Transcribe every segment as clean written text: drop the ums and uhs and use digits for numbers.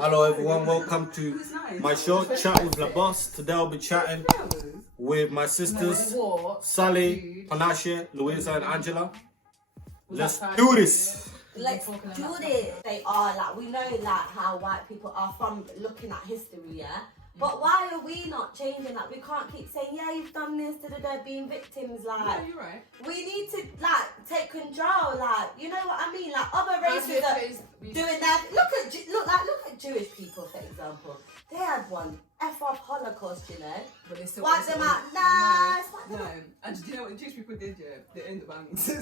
Hello everyone, welcome to my show, Chat with LaBoss. Today I'll be chatting with my sisters, Sally, Panache, Louisa and Angela. Let's do this! Let's do this. They are like, we know like how white people are from looking at history, yeah? But why are we not changing that? We can't keep saying, yeah, you've done this, being victims, like. Yeah, you're right. We need to, like, take control, like, you know what I mean? Like, other races are doing that. Look at Jewish people, for example. They had one F-off Holocaust, you know? But they still wipe them out. No. And do you know what the Jewish people did? Yeah, they owned the banks. So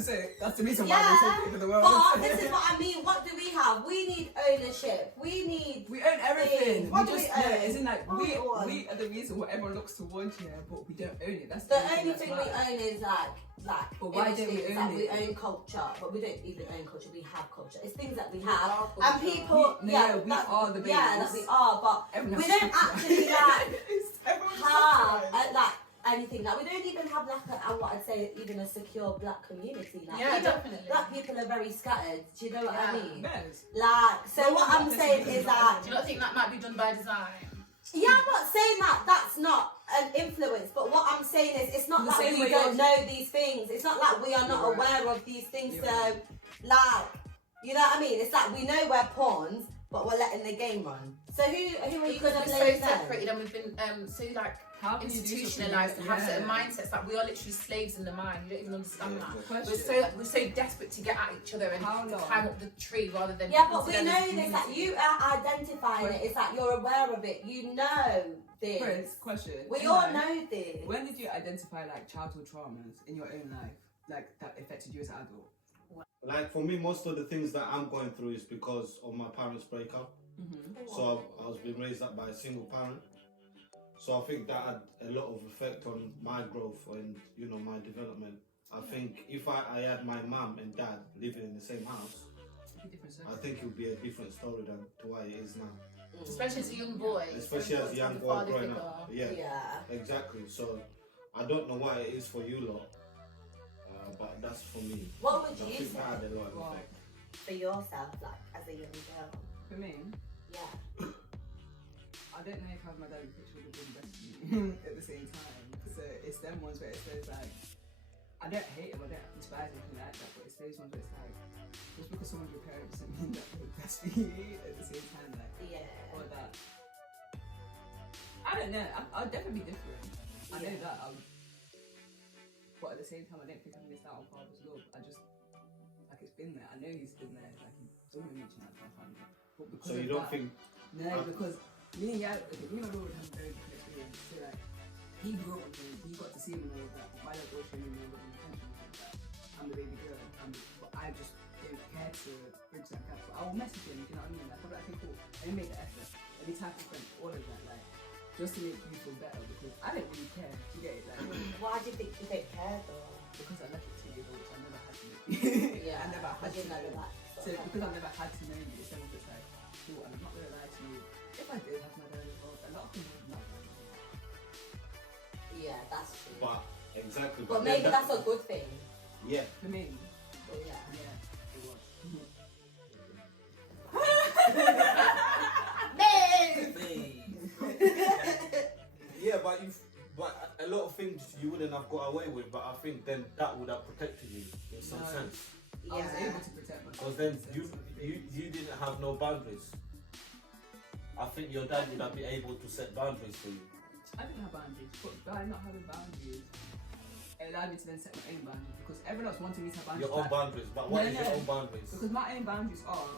that's the reason why they said it for the world. But this is what I mean. What do we have? We need ownership. We own everything. What do we own? Isn't like we are the reason why everyone looks towards you, but we don't own it. That's the only thing we own is like. But why don't we own it? We own culture, but we don't even own culture. We have culture. It's things that we have, and people. We are the babies. Yeah, that we are, but we don't actually have anything. Like we don't even have what I'd say even a secure black community. Like, yeah, definitely. Black people are very scattered. Do you know what I mean? Yes. Like, so what I'm saying is that. Do you not think that might be done by design? Yeah, I'm not saying that that's not an influence, but what I'm saying is it's not like we don't know these things. It's not like we are not aware of these things. So, like, you know what I mean? It's like we know we're pawns, but we're letting the game run. So who are you going to blame so separated, and we've been so like institutionalized to have certain mindsets. Like we are literally slaves in the mind. You don't even understand that. We're so desperate to get at each other and to climb up the tree rather than. Yeah, but we know this. Like you are identifying it. It's like you're aware of it. You know this. Chris, question. We all know this. When did you identify like childhood traumas in your own life, like that affected you as an adult? Like for me, most of the things that I'm going through is because of my parents' breakup. So I was being raised up by a single parent. So I think that had a lot of effect on my growth and, you know, my development. I think if I had my mum and dad living in the same house, I think it would be a different story than to what it is now. Especially as a young boy. Especially as a young boy growing up. Yeah, exactly. So I don't know what it is for you lot, but that's for me. What would you say that had a lot of effect. For yourself, like as a young girl? For me? Yeah. I don't know if having my dad in the picture would have been best for me at the same time. So it's them ones where it says like, I don't hate him, I don't despise him, anything like that, but it's those ones where it's like, just because someone's your parent doesn't mean that they're the best for you at the same time, like, or that. I don't know, I'll definitely be different. I know that, but at the same time, I don't think I've missed out on father's love. I just, like it's been there, I know he's been there, like he's always reaching out to my family. But because so you don't think... No, because me and my brother would have a very different experience. So like, he grew up with me, he got to see me know that my dad was showing me what intention was that I'm the baby girl, but I just don't care to bridge that gap. But I will message him, you know what I mean? Like, I'm like, okay, cool, let me make the effort. Let me type of friend, all of that, like, just to make you feel better, because I don't really care, you get it? Like, why do you think you don't care though? Because I left it to you, which I never had to know. I never had to know that. So because I never had to know you, it's almost just like, cool, I'm not gonna lie to you. If I did have my dad involved, a lot of things would not happen. Yeah, that's true. But exactly. But maybe that's a good thing. Yeah. For me. But yeah, it was. Yeah, but a lot of things you wouldn't have got away with, but I think then that would have protected you in some sense. I was able to protect myself. Because then you didn't have no boundaries. I think your dad would have been able to set boundaries for you. I didn't have boundaries, but by not having boundaries, it allowed me to then set my own boundaries. Because everyone else wanted me to have boundaries. Your own boundaries, but what is your own boundaries? Because my own boundaries are,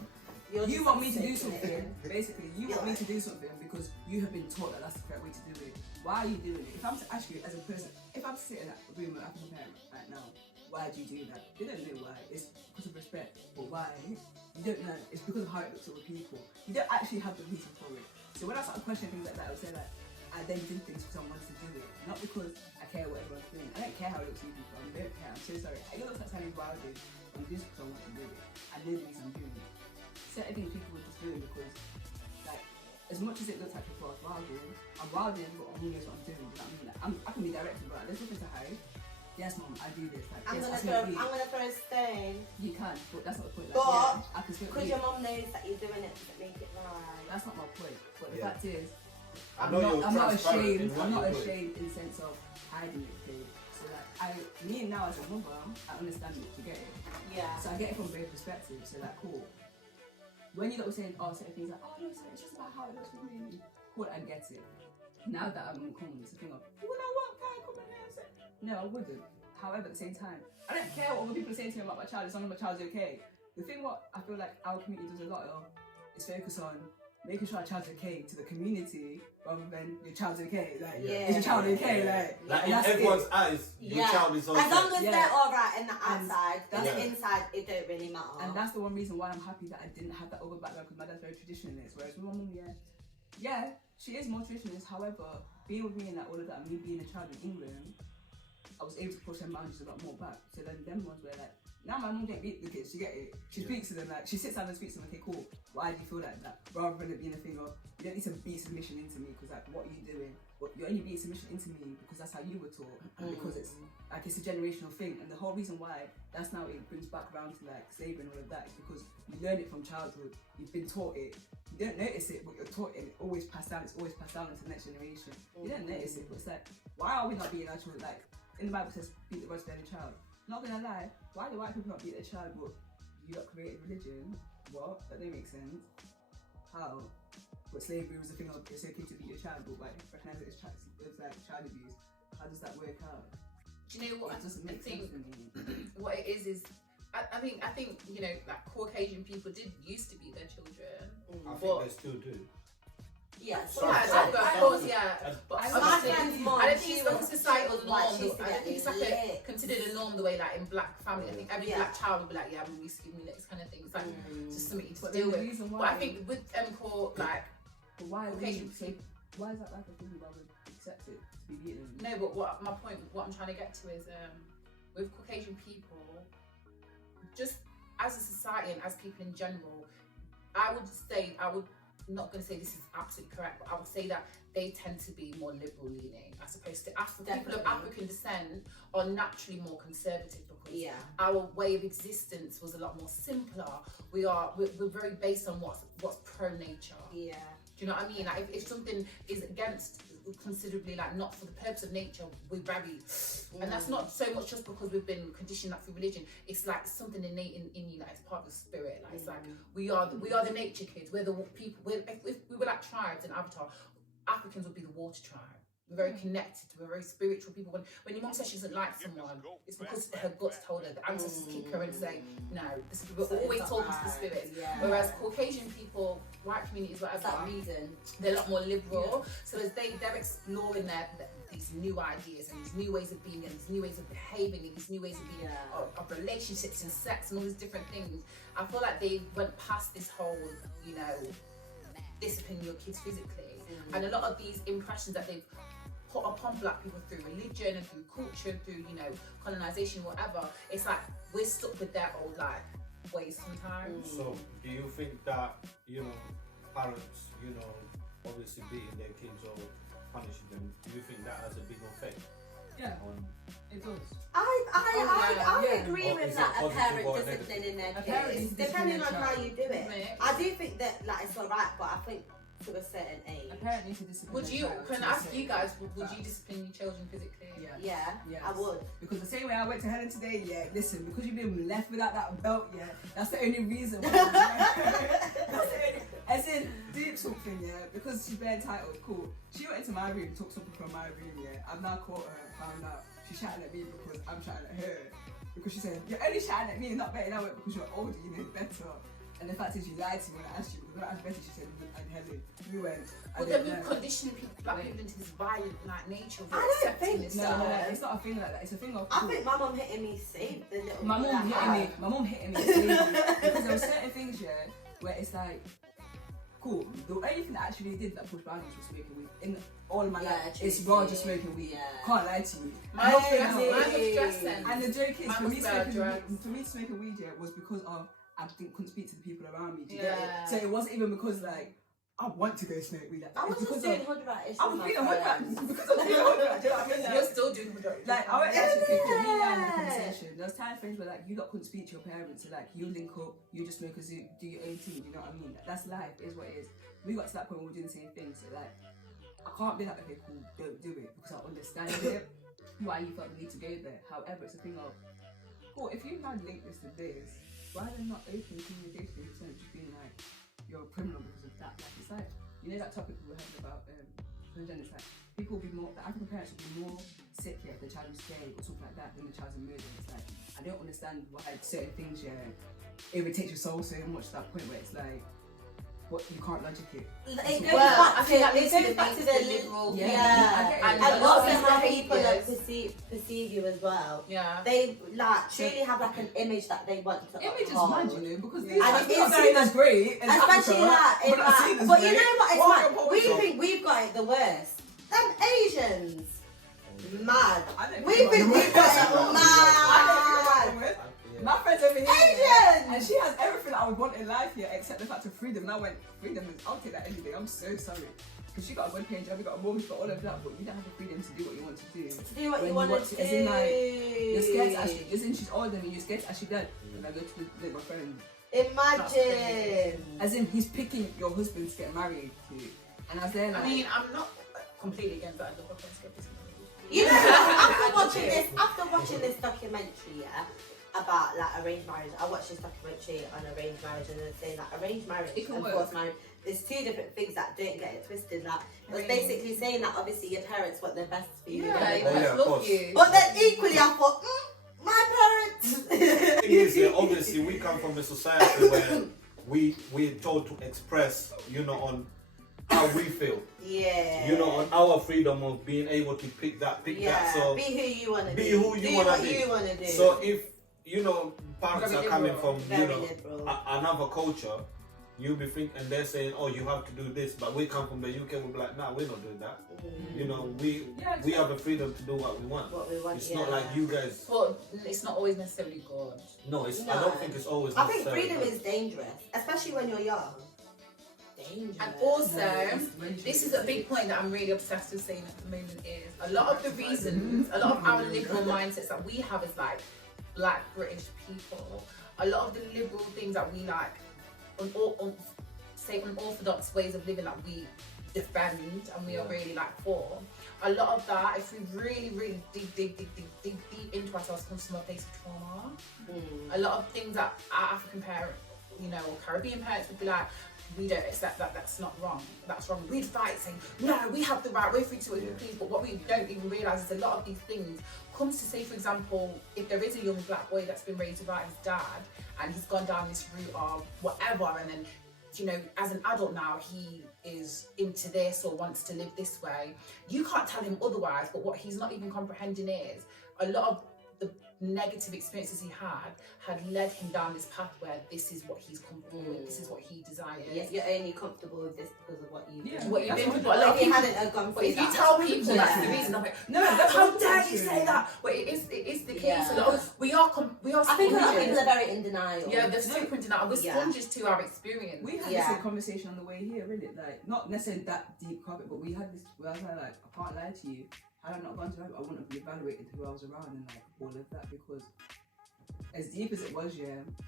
you want me to do something, basically, you want me to do something because you have been taught that that's the correct way to do it. Why are you doing it? If I'm to ask you as a person, if I'm sitting in that room with African parents right now, why do you do that? They don't know why. It's because of respect. But why? You don't know. It's because of how it looks at other people. You don't actually have the reason for it. So when I start questioning things like that, I would say like, I then did things for someone to do it. Not because I care what everyone's doing. I don't care how it looks to you people. I don't care. I'm so sorry. It looks like something wild. I'm doing this because I want to do it. I know the reason I'm doing it. Certain things people were just doing because, like, as much as it looks like people are wilding, I'm wilding, but who knows what I'm doing? You know what I mean? Like, I can be direct about it. There's nothing to hide. yes, mom, I do this. Like, I'm yes, gonna throw a stone. You can, but that's not the point. Like, But yeah, I can smoke because weed. your mom knows that you're doing it to make it right. That's not my point. But the Yeah. fact is, I I'm know you're not transparent in ashamed. what I'm not you're doing. ashamed in the sense of hiding it. Okay? So like, me now as a mother, I understand it. You get it. Yeah. So I get it from both perspectives. So like, cool. When you're not saying, certain things like, no, it's just about how it looks for me. Cool, I get it. Now that I'm common, it's a thing of, you know what, can I come in here and say? No, I wouldn't. However, at the same time, I don't care what other people are saying to me about my child as long as my child's okay. The thing what I feel like our community does a lot of is focus on making sure our child's okay to the community rather than your child's okay. Like, is your child okay? Like in everyone's eyes, your child is okay. As long as they're alright in the outside, in the Yeah. inside, it don't really matter. And that's the one reason why I'm happy that I didn't have that other background because my dad's very traditionalist. Whereas with my mum, yeah, she is more traditionalist. However, being with me and like all of that, and me being a child in England, I was able to push them boundaries a lot more back. So then them ones were like, now my mum don't beat the kids, she get it. She speaks to them like, she sits down and speaks to them, okay, cool, why do you feel like that? Rather than it being a thing of, you don't need to beat submission into me because like, what are you doing? Well, you're only beating submission into me because that's how you were taught and because it's like, it's a generational thing. And the whole reason why that's now it brings back around to like slavery and all of that is because you learn it from childhood, you've been taught it, you don't notice it, but you're taught it, and it's always passed down into the next generation. You don't notice it, but it's like, why are we not beating our children? Like, in the Bible says, beat the rod to the child. Not gonna lie, why do white people not beat their child, but you got created religion? What? That don't make sense. How? But slavery was a thing of it's okay to beat your child, but like recognize it as like child abuse. How does that work out? Do you know what? It doesn't make sense to me. What it is I think you know, like Caucasian people did used to beat their children. I think they still do. Yeah, of course, yeah. But I I don't think it's like a societal norm. I don't think it's like considered a norm the way like in black family. I think every black child would be like, yeah, I'm used to giving me this kind of thing. It's like just something to deal with. But I think with why Caucasian people, why is that like a thing you rather accept it to be beaten? No, but what I'm trying to get to is with Caucasian people, just as a society and as people in general, I would not going to say this is absolutely correct, but I would say that they tend to be more liberal leaning as opposed to people of African descent are naturally more conservative because our way of existence was a lot more simpler. We're very based on what's pro nature. Yeah. Do you know what I mean? Like if something is against considerably like not for the purpose of nature, we very and that's not so much just because we've been conditioned that through religion. It's like something innate in you, like it's part of the spirit. Like it's like we are the nature kids. We're the people. If we were like tribes in Avatar, Africans would be the water tribe. We're very connected. We're very spiritual people. When your mom says she doesn't like someone, it's because her guts told her. The ancestors kick her and say, no, we're always talking to the spirits. Whereas Caucasian people, white communities, whatever, that reason, they're a lot more liberal. So as they're exploring these new ideas and these new ways of being and these new ways of behaving and these new ways of being of relationships and sex and all these different things. I feel like they went past this whole, you know, discipline your kids physically. And a lot of these impressions that they've put upon black people through religion and through culture and through, you know, colonization, whatever, it's like we're stuck with their old like ways sometimes. So do you think that, you know, parents, you know, obviously beating their kids or punishing them, do you think that has a big effect? Yeah, it does. I agree with that, a parent disciplining their kids, depending on how you do it. I do think that like it's alright, but I think to a certain age. A parent needs to discipline. Can I ask you guys, would you discipline your children physically? Yeah, I would. Because the same way I went to Helen today, listen, because you've been left without that belt, that's the only reason why. As in, deep something, because she's very entitled, cool. She went into my room, took something from my room, I've now caught her, found out she's shouting at me because I'm shouting at her. Because she said, you're only shouting at me, not better now because you're older, you know better. And the fact is, you lied to me when I asked you. When I asked Betty, she said, and Helen, you went. But then we've conditioned black people into this violent like nature. I don't think so. No, it's not a thing like that. It's a thing of. I think my mum hitting me saved the little. My mum hitting me saved me because there were certain things where it's like, cool. The only thing that actually did that push boundaries was smoking weed. In all of my life, it's raw just smoking weed. Can't lie to you. Mine was dressing. And the joke is, for me smoking weed was because of I couldn't speak to the people around me. Do you get it? So it wasn't even because like I want to go smoke weed. Like, I was just doing hood rat. I was feeling hood rat because I'm feeling hood rat. Do you know what I mean? You're still doing hood rat. Like, I went actually put me and in a conversation. There was times frames where like you lot couldn't speak to your parents, so like you link up, you just smoke a zoo, do your own thing. You know what I mean? Like, that's life. It is what it is. We got to that point where we're doing the same thing. So like, I can't be like, okay, cool, don't do it because I understand it. Why you felt the need to go there. However, it's a thing of, cool, if you now link this to this, why are they not open communication instead of just being like, you're a criminal because of that? Like, it's like, you know that topic we were having about transgender, it's like, people will be more, the African parents will be more sick here if the child is gay or something like that than the child's a murder. It's like, I don't understand why certain things, irritate your soul so much to that point where it's like, what, you can't logic it. It goes back to the liberal, and also how people like perceive you as well. Yeah. They like truly have like an image that they want to image is uphold. mad, you know, because And these it is seen as great, especially like, but you know what? It's mad. We think we've got it the worst. Them Asians, mad. We think we've got it mad. My friend's over here, Asian! and she has everything I would want in life here except the fact of freedom. And I went, freedom is, I'll take that any day. I'm so sorry. Because she got a good paying job, you got a mortgage, got all of that, but you don't have the freedom to do what you want to do. To do what you want to do. As in, like, you're scared to actually, as in she's older than me, you're scared to actually dad. And I go to live with my friend. Imagine. As in, he's picking your husband to get married to. And I was there, like, I mean, I'm not completely against that. You know, after watching this documentary, about like arranged marriage, I watched this documentary on arranged marriage, and they're saying that arranged marriage and forced marriage, there's two different things that don't get it twisted. Like, it was basically saying that obviously your parents want the best for you, love you. but then equally I thought, my parents. The thing is, obviously we come from a society where we're told to express, on how we feel. Yeah. On our freedom of being able to pick that. So be who you want to be. Who you want to be. You want to do. So if parents are coming from another culture, you'll be thinking, and they're saying, oh, you have to do this, but we come from the UK, we'll be like, nah, we're not doing that. We have the freedom to do what we want. It's not like you guys. But it's not always necessarily good. No, I don't think it's always. I think freedom is dangerous, especially when you're young. Dangerous. And also, this is a big point that I'm really obsessed with saying at the moment is a lot of the reasons, a lot of our liberal mindsets that we have as like Black British people, a lot of the liberal things that we like, unorthodox ways of living that we defend and we are really like for. A lot of that, if we really, really dig deep into ourselves, comes from a place of trauma. A lot of things that our African parents, or Caribbean parents would be like, we don't accept that, that's not wrong, that's wrong. We'd fight saying, no, we have the right way free to it, please. But what we don't even realise is a lot of these things comes to, say, for example, if there is a young Black boy that's been raised without his dad and he's gone down this route of whatever, and then, as an adult now, he is into this or wants to live this way, you can't tell him otherwise. But what he's not even comprehending is a lot of the negative experiences he had led him down this path where this is what he's comfortable with, this is what he desires. Yeah, you're only comfortable with this because of what you've been through. But a lot of people hadn't gone through. But if you tell people that's the reason, I'm like, no, how dare you say that? But it is the case. Yeah. We are. I think a lot of people are very in denial. Yeah, they're super in denial. We're sponges to our experience. We had this conversation on the way here, really, like not necessarily that deep topic, but we had this where I was like, I can't lie to you. Had I not gone to I wouldn't have evaluated who I was around and like all of that, because as deep as it was,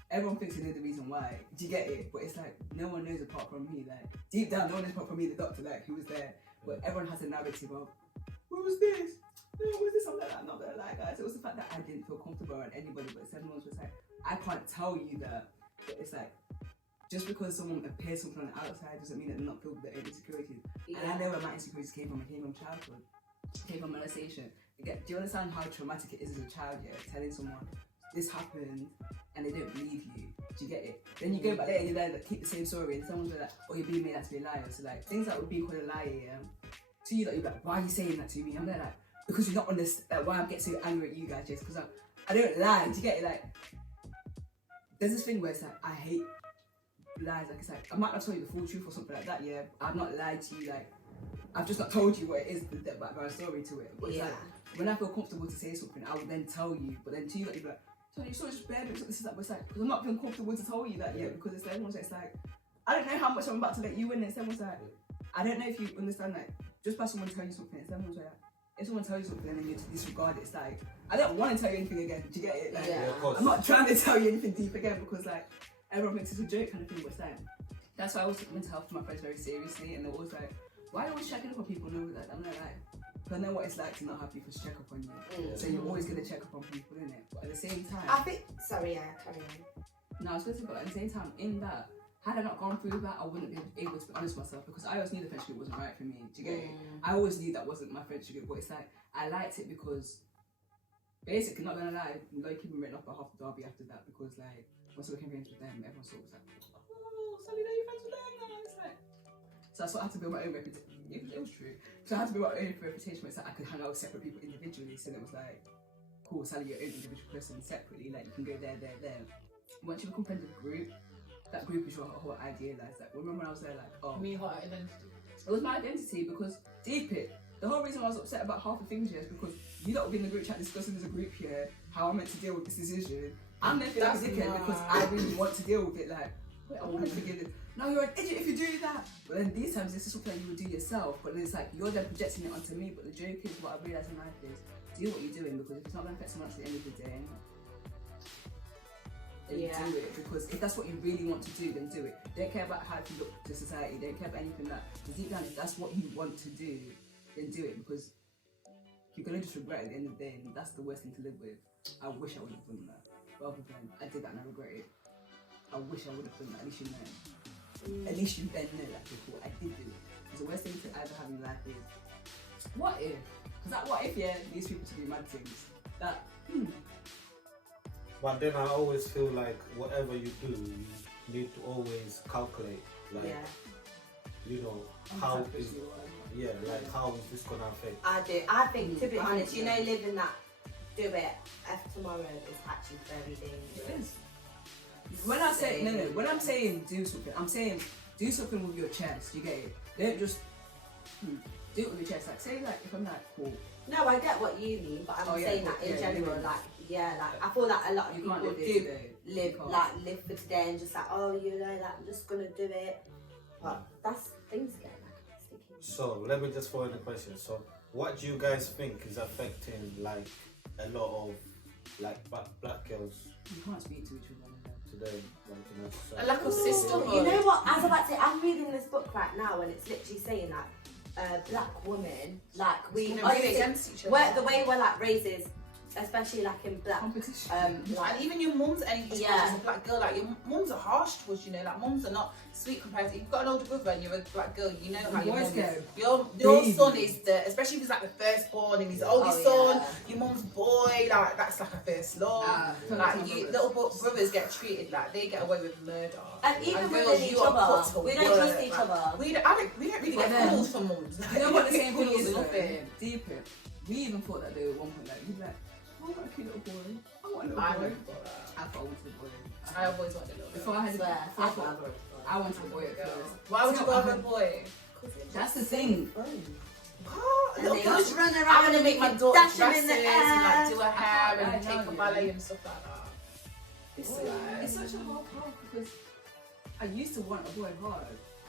everyone thinks they know the reason why. Do you get it? But it's like no one knows apart from me. Like deep down, no one knows apart from me, the doctor, like who was there. But everyone has a narrative of what was this? What was this? I'm like, I'm not gonna lie, guys. It was the fact that I didn't feel comfortable around anybody, but everyone's just like, I can't tell you that. But it's like, just because someone appears something on the outside doesn't mean that they're not filled with their own insecurities. And I know where my insecurities came from. It came from childhood. Came from molestation. Do you understand how traumatic it is as a child, telling someone this happened and they don't believe you? Do you get it? Then you go back later and you like, keep the same story and someone's like, oh, you're being made out to be a liar. So like things that would be called a liar, to you, that you're like, why are you saying that to me? I'm like, because you're not understand like, why I'm getting so angry at you guys, just because I don't lie. Do you get it? Like there's this thing where it's like I hate lies. Like it's like I might not tell you the full truth or something like that. Yeah, I've not lied to you. Like I've just not told you what it is, the background story to it. But it's like when I feel comfortable to say something, I will then tell you. But then to you, like you're like, so you're so just bad. This is that. But it's like because I'm not feeling comfortable to tell you that yet, because it's like everyone's it's like I don't know how much I'm about to let you in. And someone's like, I don't know if you understand that. Just by someone telling you something, someone's like, if someone tells you something and then you disregard it, it's like, I don't want to tell you anything again. Do you get it? Like, of course. I'm not trying to tell you anything deep again because like everyone thinks it's a joke kind of thing. We're saying. That's why I always took mental health for my friends very seriously, and they're always like, why are you always checking up on people? No, like, I'm not like, I know what it's like to not have people check up on you. So you're always gonna check up on people, innit? But at the same time, I think. Sorry, yeah, carry on. No, I was going to say, but at the same time, in that, had I not gone through that, I wouldn't be able to be honest with myself because I always knew the friendship wasn't right for me. Do you get it? I always knew that wasn't my friendship, but it's like I liked it because basically, not gonna lie, like people written off by half the derby after that because like once I became friends with them, everyone saw it was like, oh, Sally, now you're friends with them. It's like, so I sort of had to build my own reputation. It was true. So I had to build my own reputation where it's like I could hang out with separate people individually. So it was like, cool, Sally, you're your own individual person separately. Like you can go there. Once you become friends with a group, that group is your whole idealised. Like remember when I was there, like Me, her identity. it was my identity because deep it. The whole reason I was upset about half the things here is because you lot were in the group chat discussing as a group here how I'm meant to deal with this decision. I'm there feeling like a dickhead because I really want to deal with it. Like, wait, I want to forgive it. No, you're an idiot if you do that. But then these times this is something you would do yourself. But then it's like you're then projecting it onto me. But the joke is what I realise in life is do what you're doing because if it's not going to affect someone else at the end of the day, then do it. Because if that's what you really want to do, then do it. Don't care about how you look to society. Don't care about anything that. Because deep down, if that's what you want to do, then do it. Because you're going to just regret it at the end of the day, and that's the worst thing to live with. I wish I would have done that. Rather than I did that and I regret it. I wish I would have done that. At least you know. At least you then know that before I did do it. Because the worst thing to ever have in life is what if? Because that what if these people to do mad things. That But then I always feel like whatever you do, you need to always calculate. Like you know, how is how is this gonna affect? I do. I think to be honest, you know, living that do it F tomorrow is actually very dangerous. it is. When I say when I'm saying do something, I'm saying do something with your chest. You get it? Don't just do it with your chest. Like say like if I'm like cool. No, I get what you mean, but I'm saying that in general, I feel that a lot of people live for today and just like, oh, you know, like I'm just gonna do it. But that's things get like sticky. So let me just throw in a question. So what do you guys think is affecting like a lot of like black girls You can't speak to each other. today? Like, you know, A lack of sisterhood. You know what? As I'm about to say, I'm reading this book right now, and it's literally saying that black women, like we really against each other. the way we're like raises, especially like in black Competition. like, And even your mums, anything as a black girl, like your mums are harsh towards you know, like mums are not sweet compared to. You've got an older brother and you're a black girl, you know how your mum is. Your son is the, especially if he's like the firstborn and he's the oldest son. Your mum's boy, like that's like a first love. Like you, little brothers get treated like they get away with murder. and even girls, within each you are other, put to we don't work, trust each like, other. We don't really get calls from mums. You know what the same thing Calls is? nothing. Deep it. We even thought that they were one point like you'd be like, I want a cute little boy. I want a little I boy. never thought that. I thought I wanted a boy. I always wanted a little Before girl. I had a Swear, before I thought I wanted a boy at first. Why would you go have a boy? That's the thing. What? And Little they girl, just run around I want to and make my you daughter dash them dresses in the and like air. do her hair I and take know, her yeah. ballet and stuff like that. It's such a hard path because I used to want a boy hard,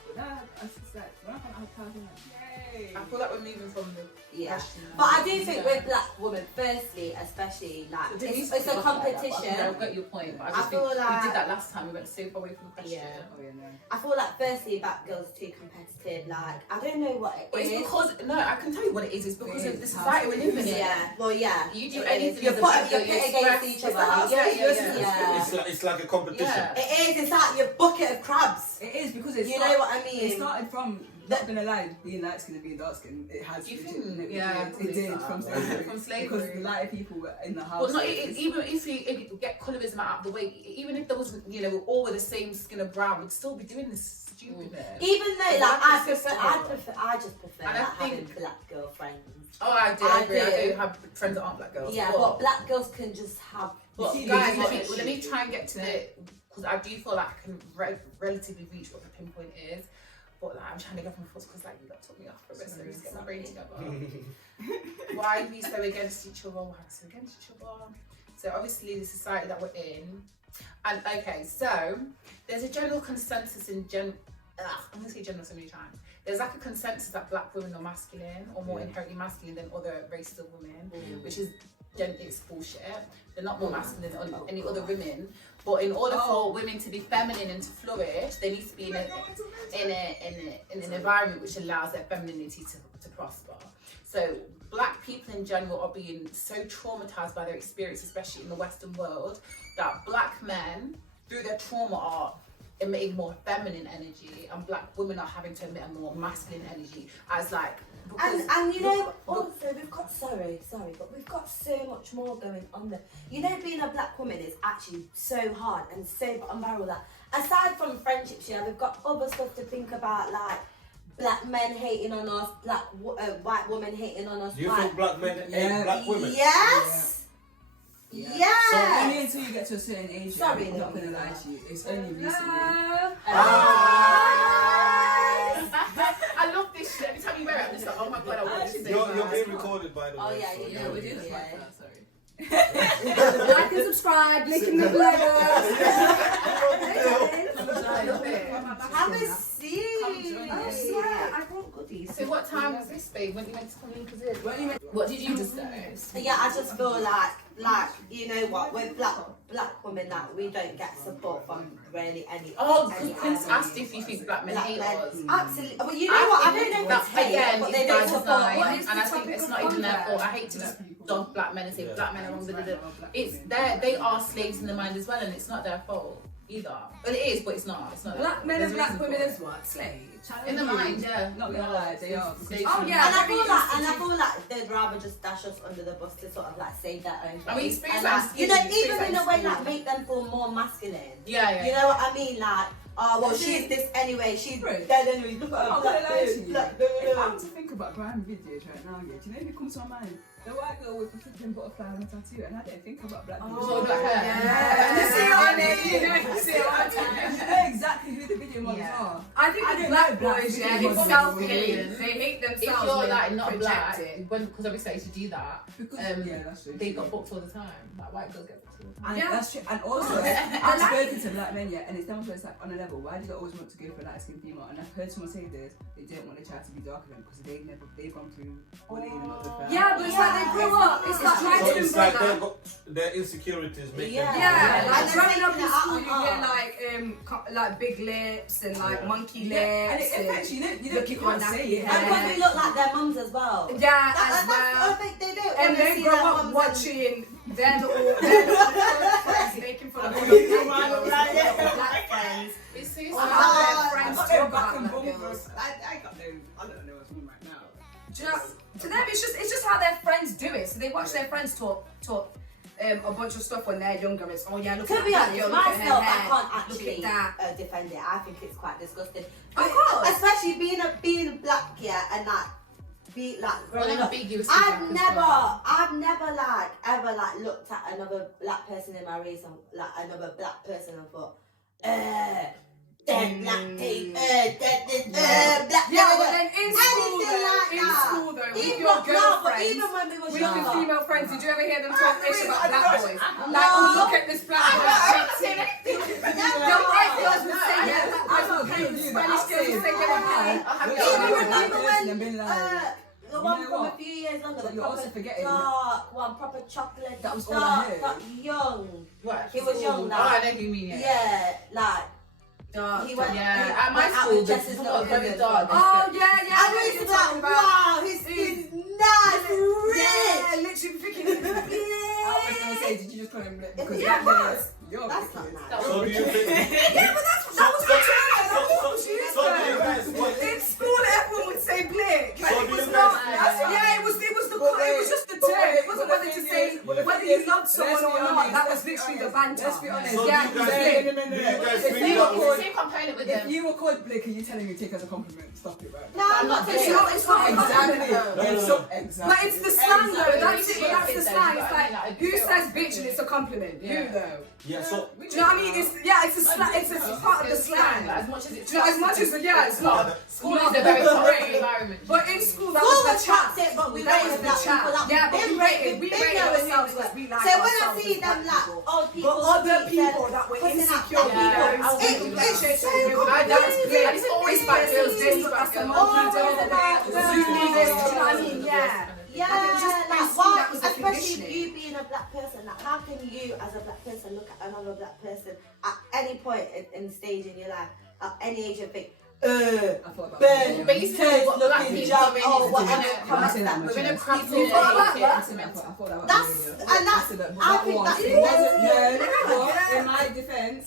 but now I just like when I found out how to I'm like, yay. I feel like we're moving from the question. But I do think with black women, firstly, especially like it's a competition. I got your point, but I I just feel think like- we did that last time. We went so far away from the question. Yeah. Oh yeah, no. I feel like firstly, black girls too competitive. Like I don't know what it But is. it's because no, I can tell you what it is. It's because of the society we're living in. Yeah, well, yeah. You do It anything is. You're as a put black girl, against you express- each it's other. like, yeah. It's like a competition. Yeah. It is. It's like your bucket of crabs. It is because it's You know what I mean? It started from not gonna lie, being light skin and being dark skin. It has. You legit- think? it Yeah, did. It did from slavery. From slavery. Because the lighter people were in the house. Well, not even if you get colorism out of the way, even if there wasn't, you know, all with the same skin of brown, we'd still be doing this stupidness. Even though, like, I just prefer And I like, having think- black girlfriends. Oh, I do. I do have friends that aren't black girls. Yeah, but black girls can just have. But See, guys, this let me try and get to it because I do feel like I can relatively reach what the pinpoint is. But like, I'm trying to get from thoughts because like you took me off for a bit, so just get my brain together. Why are we so against each other? Why are we so against each other? So obviously the society that we're in, and okay, so there's a general consensus in I'm gonna say general so many times. There's like a consensus that black women are masculine or more inherently masculine than other races of women, which is it's bullshit. They're not more masculine than any other women. But in order for women to be feminine and to flourish, they need to be in an environment which allows their femininity to prosper. So black people in general are being so traumatized by their experience, especially in the Western world, that black men, through their trauma, are emitting more feminine energy, and black women are having to emit a more masculine energy as like. And you know, also we've got but we've got so much more going on there. You know, being a black woman is actually so hard and so unbearable. That aside from friendships, we've got other stuff to think about, like black men hating on us, white women hating on us. Do you think black men hate black women? Yes. Yeah. So only until you get to a certain age, I'm not gonna lie to you. It's only recently. I love this shit. Every time you wear it, I'm just like, oh my god, I want to say You're being recorded, by the way. Oh yeah, we're doing this yeah. right now, sorry. Like and subscribe, link in the below. Have a seat. I swear, I want goodies. So what time was this, babe? When you meant to come in? What did you just say? Yeah, I just feel like you know what, with black women, that we don't get support from really any. Because Prince asked if you think black men hate us. Absolutely. Well, you know what? I don't know if it's hate, but they don't support. And I think it's not even their fault. I hate to just dog black men and say black men are wrong. It's they are slaves in the mind as well, and it's not their fault either. But it is, but it's not. It's not. Black men and black women as what? Slaves. In the mind, yeah. Not gonna lie, they are. Oh yeah, and I feel like they'd rather just dash us under the bus to sort of like save their own. I mean, you know, even in a way like make them feel more masculine. Yeah. You know what I mean? Like, well, she's this anyway. She's dead anyway. Look at her black babe. If I'm to think about grime videos right now, do you know if it comes to my mind? The white girl with the flipping butterfly on a tattoo, and I didn't think about black people. Oh, black hair. Yeah. You see what I mean? You see what I mean? You know exactly who the video models are. I think the black boys, it's self-hate. They hate themselves. If you're like not black, projecting. because obviously I used to do that. Because that's true. They got booked all the time. Like white girls get booked all the time. And that's true. And also, I've spoken to black men yet, and it's demonstrates like on a level. Why do they always want to go for a light-skinned female? And I've heard someone say this. They don't want to try to be darker than because they've gone through what they even know about. Yeah, but it's like they grew up. It's like trying to it's like their insecurities make them. Yeah, like And growing up in they're school, thinking you get like big lips and like monkey lips. And it affects you. You can't say it. And probably look like their mums as well. Yeah, That's as well. I think they do. And they they see grow their up mums watching their little friends making fun of other black friends. It's so Or how their friends I talk got about no black back girls. I don't know what's wrong right now. Do you know, to them, it's just how their friends do it. So they watch their friends talk a bunch of stuff when they're younger. It's look To at be that honest, girl, look at her myself, I hair, can't look actually at that. defend it. I think it's quite disgusting. Of course. Especially being black, and like be like growing up. I've I've never like ever like looked at another black person in my race and like another black person and thought, dead black thing, black. Yeah, but then in Anything school like though, that. with Even your but girlfriends, even when we was with your younger. female friends, did you ever hear them talk ish about black boys? No. Like, oh, look at this black boy. The white girls would say, yeah, black boys don't were playing. agree The with you, Spanish girls would say they were playing. Even remember when the You one know from a what? few years longer, So the you're also proper forgetting dark one, proper chocolate, That was all I heard. dark, young. What? He was young, Oh, I like, know who you mean. yeah, like. Dark. He went, Yeah, at my went out school, with Jess's the little very cousins. dark. Oh, yeah, yeah. I was You're like, talking about. wow, his skin's nice, Yeah, rich. literally freaking. I was gonna say, did you just call him black? Because Yeah, black men, you're That's not wicked. nice. So do you think? Yeah, but that was the trend. So do you guys? In school, everyone would say blick. Like, So it do was you not. guys- Yeah, it was just the term. It wasn't whether to say whether you loved someone or not. That was literally the banter. Let's be honest. So Yeah, do you guys yeah. think? Do you guys If think you that were was? called- Same component with If them. you were called Blake, are you telling me take it as a compliment? Stop it, right? No, I'm not It's saying not. It's not Exactly. exactly. Exactly. But it's the slang though. That's it. Exactly. That's the slang. It's Like, like who says bitch and it's a compliment. Yeah. Who though? Yeah. So. Do you know what I mean? It's a slang. It's a part of the slang. As much as it's Do you know, as much as it's not. School is not a very great. toxic environment. But in school, people that was the chat. it, but we That raised was the black chat. people. Yeah, but we rated ourselves because we like So when I ourselves see as them black like people. old people, But other people that were putting out insecure, black people, it's so that's clear. And it's always black girls, this, black girls. Yeah, like why, especially you being a black person, like how can you as a black person look at another black person at any point in the stage in your life, at any age and think, Ben, Basically, what black people job, doing oh, is whatever, we're gonna craft I think that's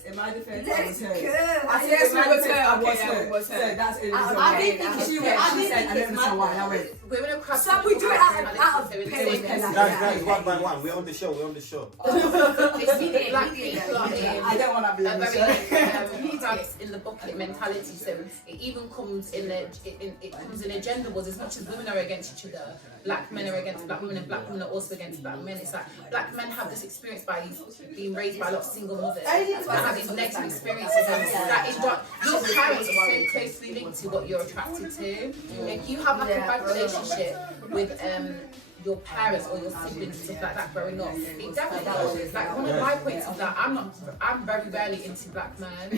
in my defense, I was her. Yes, we was her. I was Okay, her. yeah, we was her. So that's it. I didn't think She it's went, I she didn't said, think I don't it's understand why. I went, we're gonna craft So we do it out of pain. Guys, one by one. We're on the show. Black people are I don't want to be on the show. perhaps in the bucket mentality. So it even comes in a gender wars as much as women are against each other. Black men are against black women, and black women are also against black men. It's like black men have this experience by being raised by a lot of single mothers that have these negative experiences, and that is what your parents are so closely linked to what you're attracted to. If you have like a bad relationship with your parents or your siblings and stuff like that growing up, it definitely does. Like one of my points is that I'm very rarely into black men.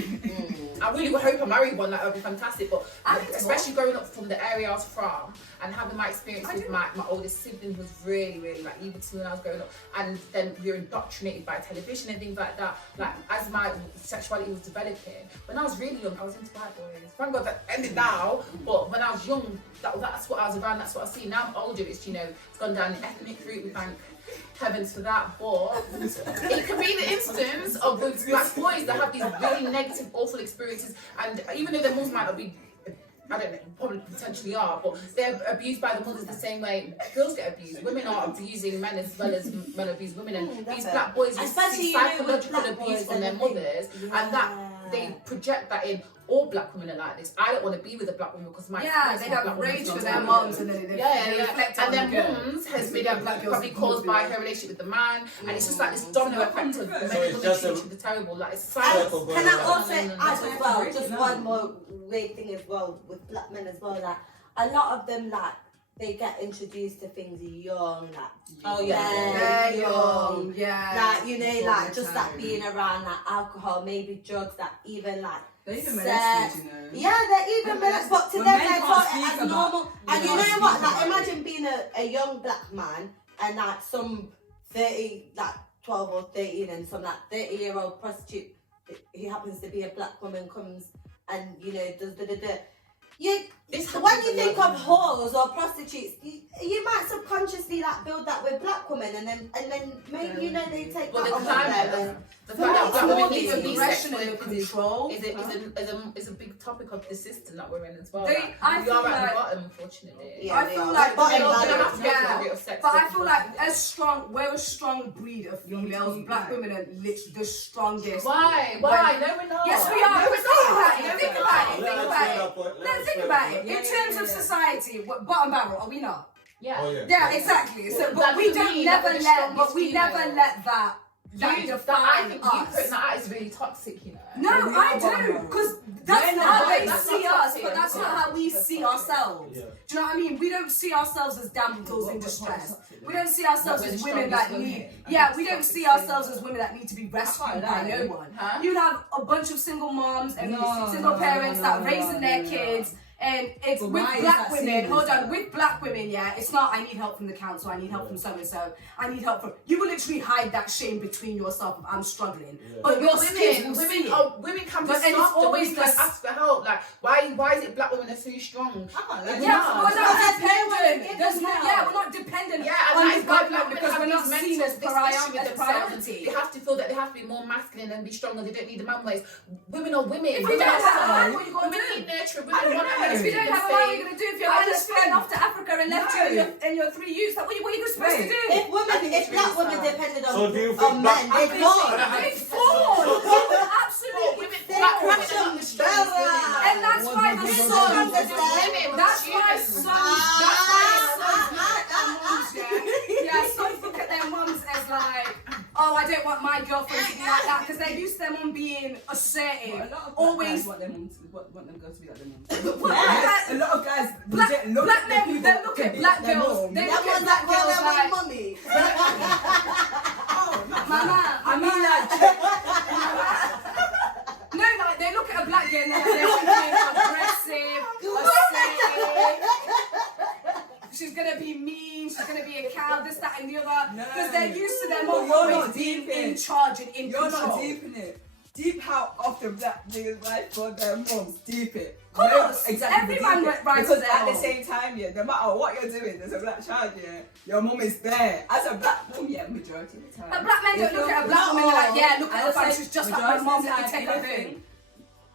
I really would hope I marry one, that would be fantastic, but especially growing up from the area I was from and having my experience with my oldest sibling who was really, really like evil to me when I was growing up, and then we were indoctrinated by television and things like that. Like as my sexuality was developing, when I was really young, I was into white boys. Thank God that ended now, but when I was young, that's what I was around, that's what I see. Now I'm older, it's gone down the ethnic route, we thank heavens for that, but it could be the instance of those black boys that have these really negative, awful experiences, and even though their mums might not be, I don't know, probably potentially are, but they're abused by the mothers the same way girls get abused. Women are abusing men as well as men abuse women, and these black boys receive psychological abuse from their mothers, and that they project that in. All black women are like this. I don't want to be with a black woman because my they have rage for their moms and then they reflect on their the mums has been probably caused by her relationship with the man, and it's just like this domino effect of men and women treating each other terrible. Like it's Can I also add as well, just one more weird thing as well with black men as well, that a lot of them like they get introduced to things young, like young, like like just like being around like alcohol, maybe drugs, that even like They're even sex. molested, Yeah, they're even molested, but to When them men they can't thought speak it as about- normal. they And you can't know speak what? about Like it. imagine being a young black man and like some 30, like 12 or 13, and some like 30-year-old prostitute who happens to be a black woman comes and does the. When you think of whores or prostitutes, you might subconsciously like build that with black women, and then maybe they take that on them. The fact that black women need to be aggression sexually and control is a big topic of the system that we're in as well. I We feel are at like- the bottom, unfortunately. Yeah, I they feel are. like But We're not like- gonna have to go to the root of sex. But I feel like we're a strong breed of females. Black women are literally the strongest. Why? No, we're not. Yes, we are. No, But we're not. think about it. In terms of society, bottom barrel, are we not? Yeah. Oh, yeah. Yeah, exactly. So, That but we doesn't don't mean never that we're let, the but we strongest never female. let that I define think you us. putting that out is really toxic, No, But we I are bottom do, barrel. because that's No, how they that's see not us, toxic. but that's not how we see ourselves. Yeah. Do you know what I mean? We don't see ourselves as damsels in distress. We don't see ourselves That we're as the women that strongest need. women. Yeah, we don't see ourselves as women that need to be rescued by no one. Huh? You'd have a bunch of single moms and No, single no, parents no, that no, raising their no. kids. And it's But with why is black that women, seen hold as on, that? with black women, yeah, it's not I need help from the council, I need help from so-and-so, I need help from, you will literally hide that shame between yourself of I'm struggling. But your kids will see it. Women can be But- and it's soft, always women can this- ask for help. Like, why is it black women are so strong? Yeah, we're not Because dependent. there's no- Yeah, we're not dependent Yeah, and on that this is why black black man women because have we're not these seen mental as this issue with themselves. priority. They have to feel that they have to be more masculine and be strong, and they don't need the man ways. Women are women. If you Women don't are have a man, soft. what you gonna Women do? need nurture. I Women don't want know. If you don't have a man, what are you gonna do? If your man has flown off to Africa and left you and your 3 youths, what are you supposed to do? If black women depended on, So do you think on men, black- they'd go. They fall. They would absolutely Women, fall. black women are not the strongest women. And that's why the Women sons, don't that's understand. why sons, some look at their mums as like, oh, I don't want my girlfriend to be like that because they're used to their mum being assertive, always. want them girls to be like their mums. Black A lot of guys men, legit look at they people look to at be black their girls. mom. They That look at one's black like, well, girls they're like, mommy. mama, I mean like, no, like they look at a black girl and they're thinking aggressive, assertive. She's gonna be mean. She's gonna be a cow. This, that, and the other. Because they're used to their mom always being in charge and in control. You're not deep in it. Deep how often black niggas like for their moms. Deep it. Course, exactly. every man deep it. rides because their at the mom. same time, yeah, no matter what you're doing, there's a black child, yeah, your mom is there. As a black mom, yeah, majority of the time. A black man don't look at a black woman and like, yeah, look at her fam, she's just like my mom, let me take her thing.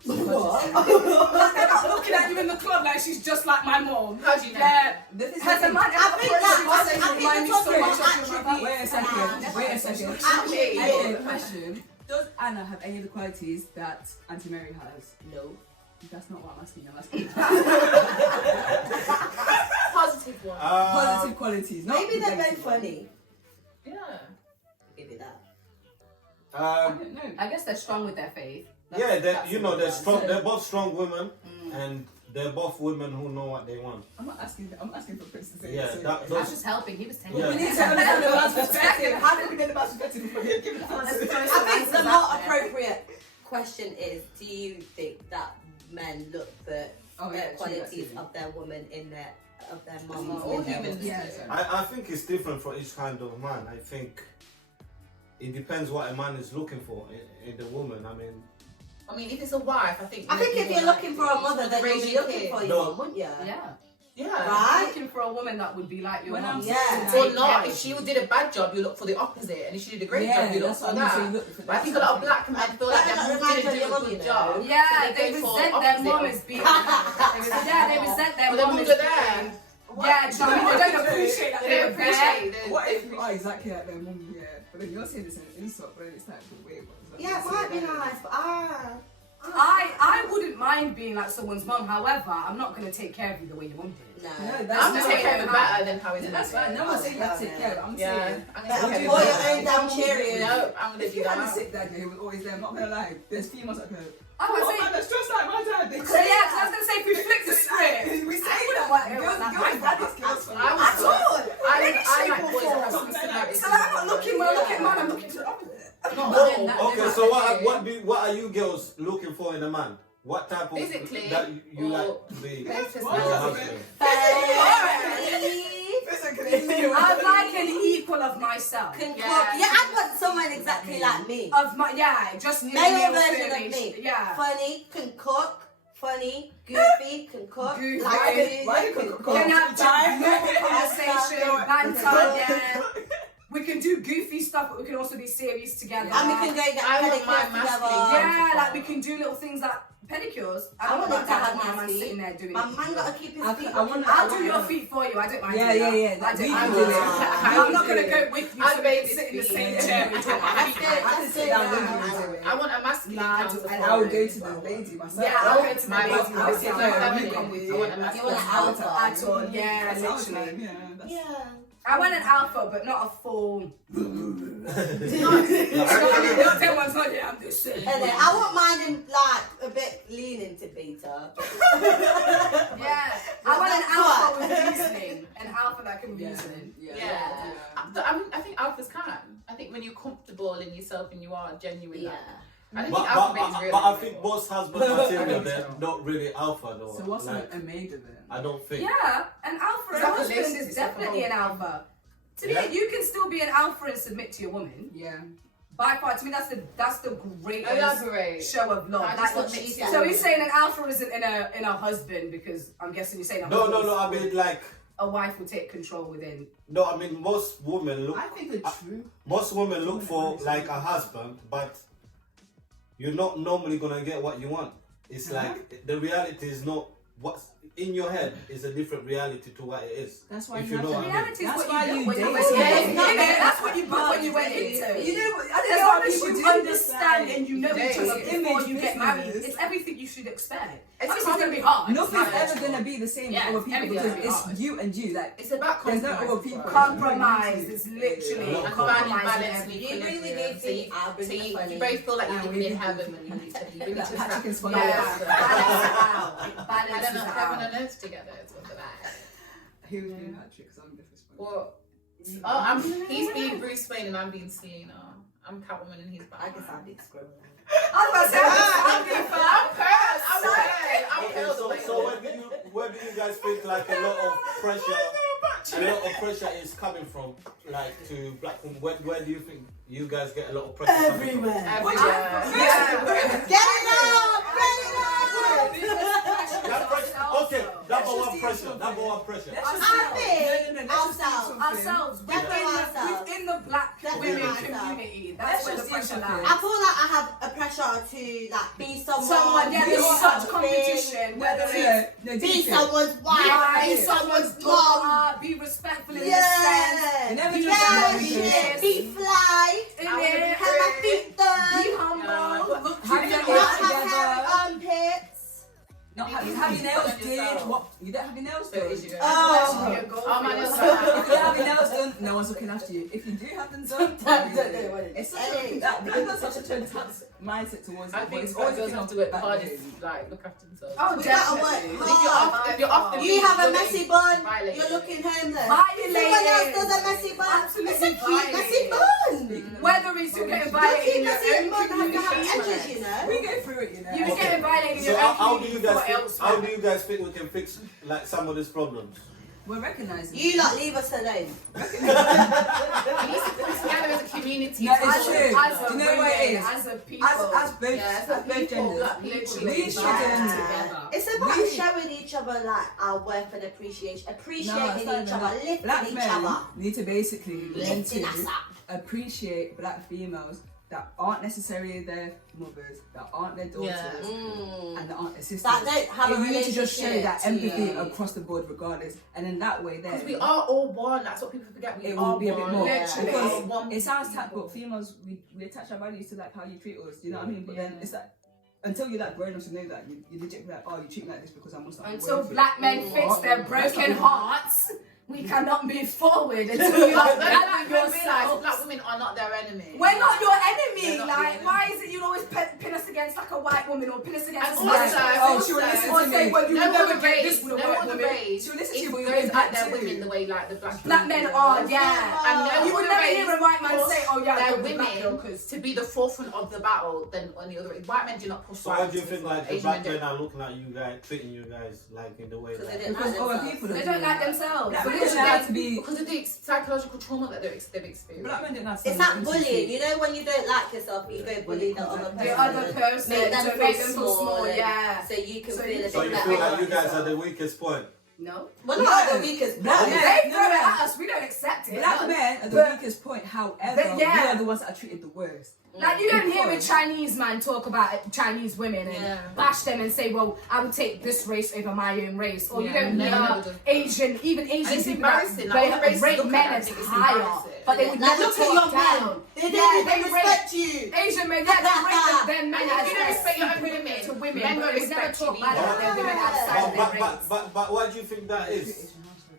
Like they're not looking at you in the club like she's just like my mom. How do you know? Yeah. This is Has a man I think that remind me so much of your mother? Wait a second. Wait a second. Actually, Hey, question. Does Anna have any of the qualities that Auntie Mary has? No. That's not what I'm asking. I'm asking Positive one. positive qualities. Not Maybe they're both negative ones. funny. Yeah. Maybe that. I don't know. I guess they're strong with their faith. Yeah, That's you a know, good they're one. strong. They're both strong women, and they're both women who know what they want. I'm not asking. I'm asking for Prince to say. Yeah, say that, I was those, just helping, he was taking Yeah. We need to understand the man's perspective. How do we get the man's perspective before we give it the answer? I think the more appropriate question is: do you think that men look for qualities of their woman in their mum All in their humans. woman? Yeah. I think it's different for each kind of man. I think it depends what a man is looking for in the woman. I mean, if it's a wife, I think if you're looking for a mother, then you'll be looking for your mum, wouldn't you? Yeah. Yeah. Right? Looking for a woman that would be like your When mom. I'm Yeah. Or not. If she did a bad job, you look for the opposite, and if she did a great job, you look for that. But I think a lot of black men feel like That their reminds mum me didn't of your do a mum, you good know. job. Yeah, so they go for resent their opposite mom of- as being. They resent their But the mom mums as are there. being. Yeah, do you know what I mean? They don't appreciate that They they don't were there. appreciate it. What if you are exactly like their mum? Yeah, but then you're saying it's an insult, but then it's like, wait, what is that? Yeah, it might be nice, but I wouldn't mind being like someone's mum. However, I'm not going to take care of you the way your mum did. no. No, I'm that's gonna not take care of it. it better than how it's That's fine. No one's saying you have to take care of it. I'm Yeah. saying. I'm Better gonna take pour care your of it. own damn Cheerios. No, I'm gonna If do you had a that. sick dad who was always there, I'm not gonna lie. There's females that go, I was oh saying. man, that's just like my dad. They So yeah, 'cause I was going to say if we flip the script. We say I that. wouldn't Girls, want girls, daddy's girls. I was At all. I Any shape like or boys that form. have some similarities. So like, I'm not looking when I look at man, I'm looking to the opposite. okay, so what are you girls looking for in a man? What type of Physically that you or like to be personality? your husband? I'd like an equal of myself. Can Yeah. cook. Yeah, I'd want someone exactly like me. Of my, yeah, just Male version of me. Yeah. Funny, can cook. Funny, goofy, can cook. Goofy. Like music, Why you can cook? We can have Time. normal conversation, banter, yeah. Yeah. We can do goofy stuff, but we can also be serious together. And we can go get I want my pedicures masculine together. Yeah, like we can do little things like pedicures. I want like them to have my my man feet. sitting there doing My it. man gotta keep his feet. I'll do your feet for you. I don't mind. Yeah, doing yeah, that. yeah. I We don't do mind. it. I'm not gonna go with you. I So we made can it sit in the for same you. chair and do it. That's it. I can sit down with you do it. I want a masculine Nah, counterpart. And I will go to the lady myself. Yeah, I'll go to My the masculine. ladies. I want a feminine. I want a You masculine. want an alpha. At all. Yeah, literally. Yeah. I want an alpha, but not a full. Yeah. That one's not. Yeah, I'm just saying. And then I want mine in like a bit leaning to beta. Yeah, I want an alpha with reasoning. An alpha that can Yeah. reason. Yeah. I think alphas can. I think when you're comfortable in yourself and you are genuine. Yeah. I think But alpha is real. I think most husband material they're not really alpha though. So what's like, a maid of it? I don't think. Yeah, an alpha It's like a husband list, is it's like a definitely an whole- alpha. To Yeah. me, you can still be an alpha and submit to your woman. Yeah. By far, to me, that's the greatest Elaborate. show of love. I Like, just want she said. so he's saying an alpha isn't in a husband because I'm guessing you're saying a No, husband no, no. I is- mean like a wife will take control within. no. I mean most women look. I think it's true. Most women look for like a husband, but you're not normally gonna get what you want. It's like the reality is not what's in your head is a different reality to what it is. That's why if you you have know to what I mean. Reality is That's what why you you do when you date went someone. in. That's what you bought when you went into. You know, I As don't know long how as people you do understand this, and you know like, each other image before you get married, business. it's everything you should expect. It's Obviously, it's gonna be hard. Nothing's It's ever gonna be the same Yeah, with other people everything's because gonna be it's you and you. Like It's about there's no compromise. other people. compromise. It's literally Yeah. And compromise. finding balance in and everything. You really equilibrium. do So think you, I'll bring so the you funny. both feel like Yeah, you're we living in do. heaven and you need to Like just Patrick and Spot. Yeah, balance it out. I Balance don't it know, heaven out. and earth together is what they're like. Who's being Patrick? Because I'm different. Well, he's being Bruce Wayne and I'm being Selena. I'm Catwoman and he's Batman. I guess I'd be Squirrel. I'm pearl. So where do you guys think like a lot of pressure is coming from, like to black women? Where do you think you guys get a lot of pressure coming from? Everywhere. Yeah. Get it up! Okay, number one pressure. I think ourselves. Within the black Definitely women myself. community, that's where the pressure lies. I feel like I have a pressure to like be someone. Yeah, there's such competition. Whether it's Be someone's wife, be someone's mom. daughter, be respectful in the sense. Yeah, Be shit, be fly. in Have it. my feet Be done. humble. Look Have to your the Not hair have hair together. armpits. Not have your nails done. What? You don't have your nails done? Oh. My nails If you don't have your nails done, no one's looking after you. If you do have them done, it's such a, that that's such a intense mindset towards it. I but think it's girls always have to work hard to like look after themselves. Oh, We gotta work definitely. hard. If you're off the You beat, have a you're messy getting bun, violated. you're looking homeless. Violated. Someone else does a messy bun. Absolutely It's a cute violated. messy bun. Whether it's you getting Your violated cute in your messy own bun have to have community, edges, you know. We go through it, you know. you be getting violated in So your own how do you community. guys What think, else? how do you guys think we can fix like some of these problems? We're recognizing. You lot leave us alone. We need to come together as a community. No, to it's help true. each Do other. you know what it is? As a people. As both genders, Black people, we shouldn't. It's about We- showing each other like our worth and appreciating No, it's each not other, even that. lifting Black each men other, need to basically learn lifting us to up. appreciate black females that aren't necessarily their mothers, that aren't their daughters, and that aren't their sisters. That don't have a you need to just show relationship that to empathy you. across the board regardless, and in that way then Because we are all one. That's what people forget. We it are will be a bit one. more. Literally. Because One it sounds people. tap, but females, we attach our values to like how you treat us, do you know what I mean? But then it's like, until you're like grown up to know that, you legit be like, oh, you treat me like this because I must not be Until worth it. black men fix What? their That's broken not- hearts, we cannot move forward until you are black Black men realize yourself. black women are not their enemy. We're not your enemy. We're not Like, the why is it you always pin us against like a white woman or pin us against And a also, black Oh, she would also, listen or to say, me. well, you no would never other get race, this with a no white other woman. race She'll listen to you, is but you'll goes get at back their too. women the way like the black Black men are, yeah. And no You would other never hear a white man race say, oh yeah, their you're a black girl, women 'cause to be the forefront of the battle than any other race. White men do not push. So white how do you men think to like the Asian black men men don't. are looking at you guys, treating you guys like in the way Because that? they didn't Because like other themselves. people they don't like themselves. Black So men literally, don't have to be. Because of the psychological trauma that they've experienced. Black men don't have to It's be like empathy. bullying. You know when you don't like yourself, you go bully the other person. the other person, Make them to feel make them feel small, and yeah. So you can So feel a So bit you better feel like about you guys are yourself. the weakest point? No. We're not the weakest. Black Black men- men. They throw it at us, we don't accept it. Black No. men are the But- weakest point. However, we yeah. are the ones that are treated the worst. Like you don't hear a Because- Chinese man talk about Chinese women and Yeah. bash them and say, well, I would take this race over my own race. Or you Yeah, don't no, hear no, no. Asian, even Asian And it's people that embarrassing, like, other races rate look at men that, as I think it's higher, embarrassing. but they would Like, never look at your talk men. down. They don't Yeah, even they respect rate you. Asian men, yeah, they rate them men And as if you don't respect your own women, to women, men but won't they would never respect talk you bad about either. their women outside of their race. But why do you think that is?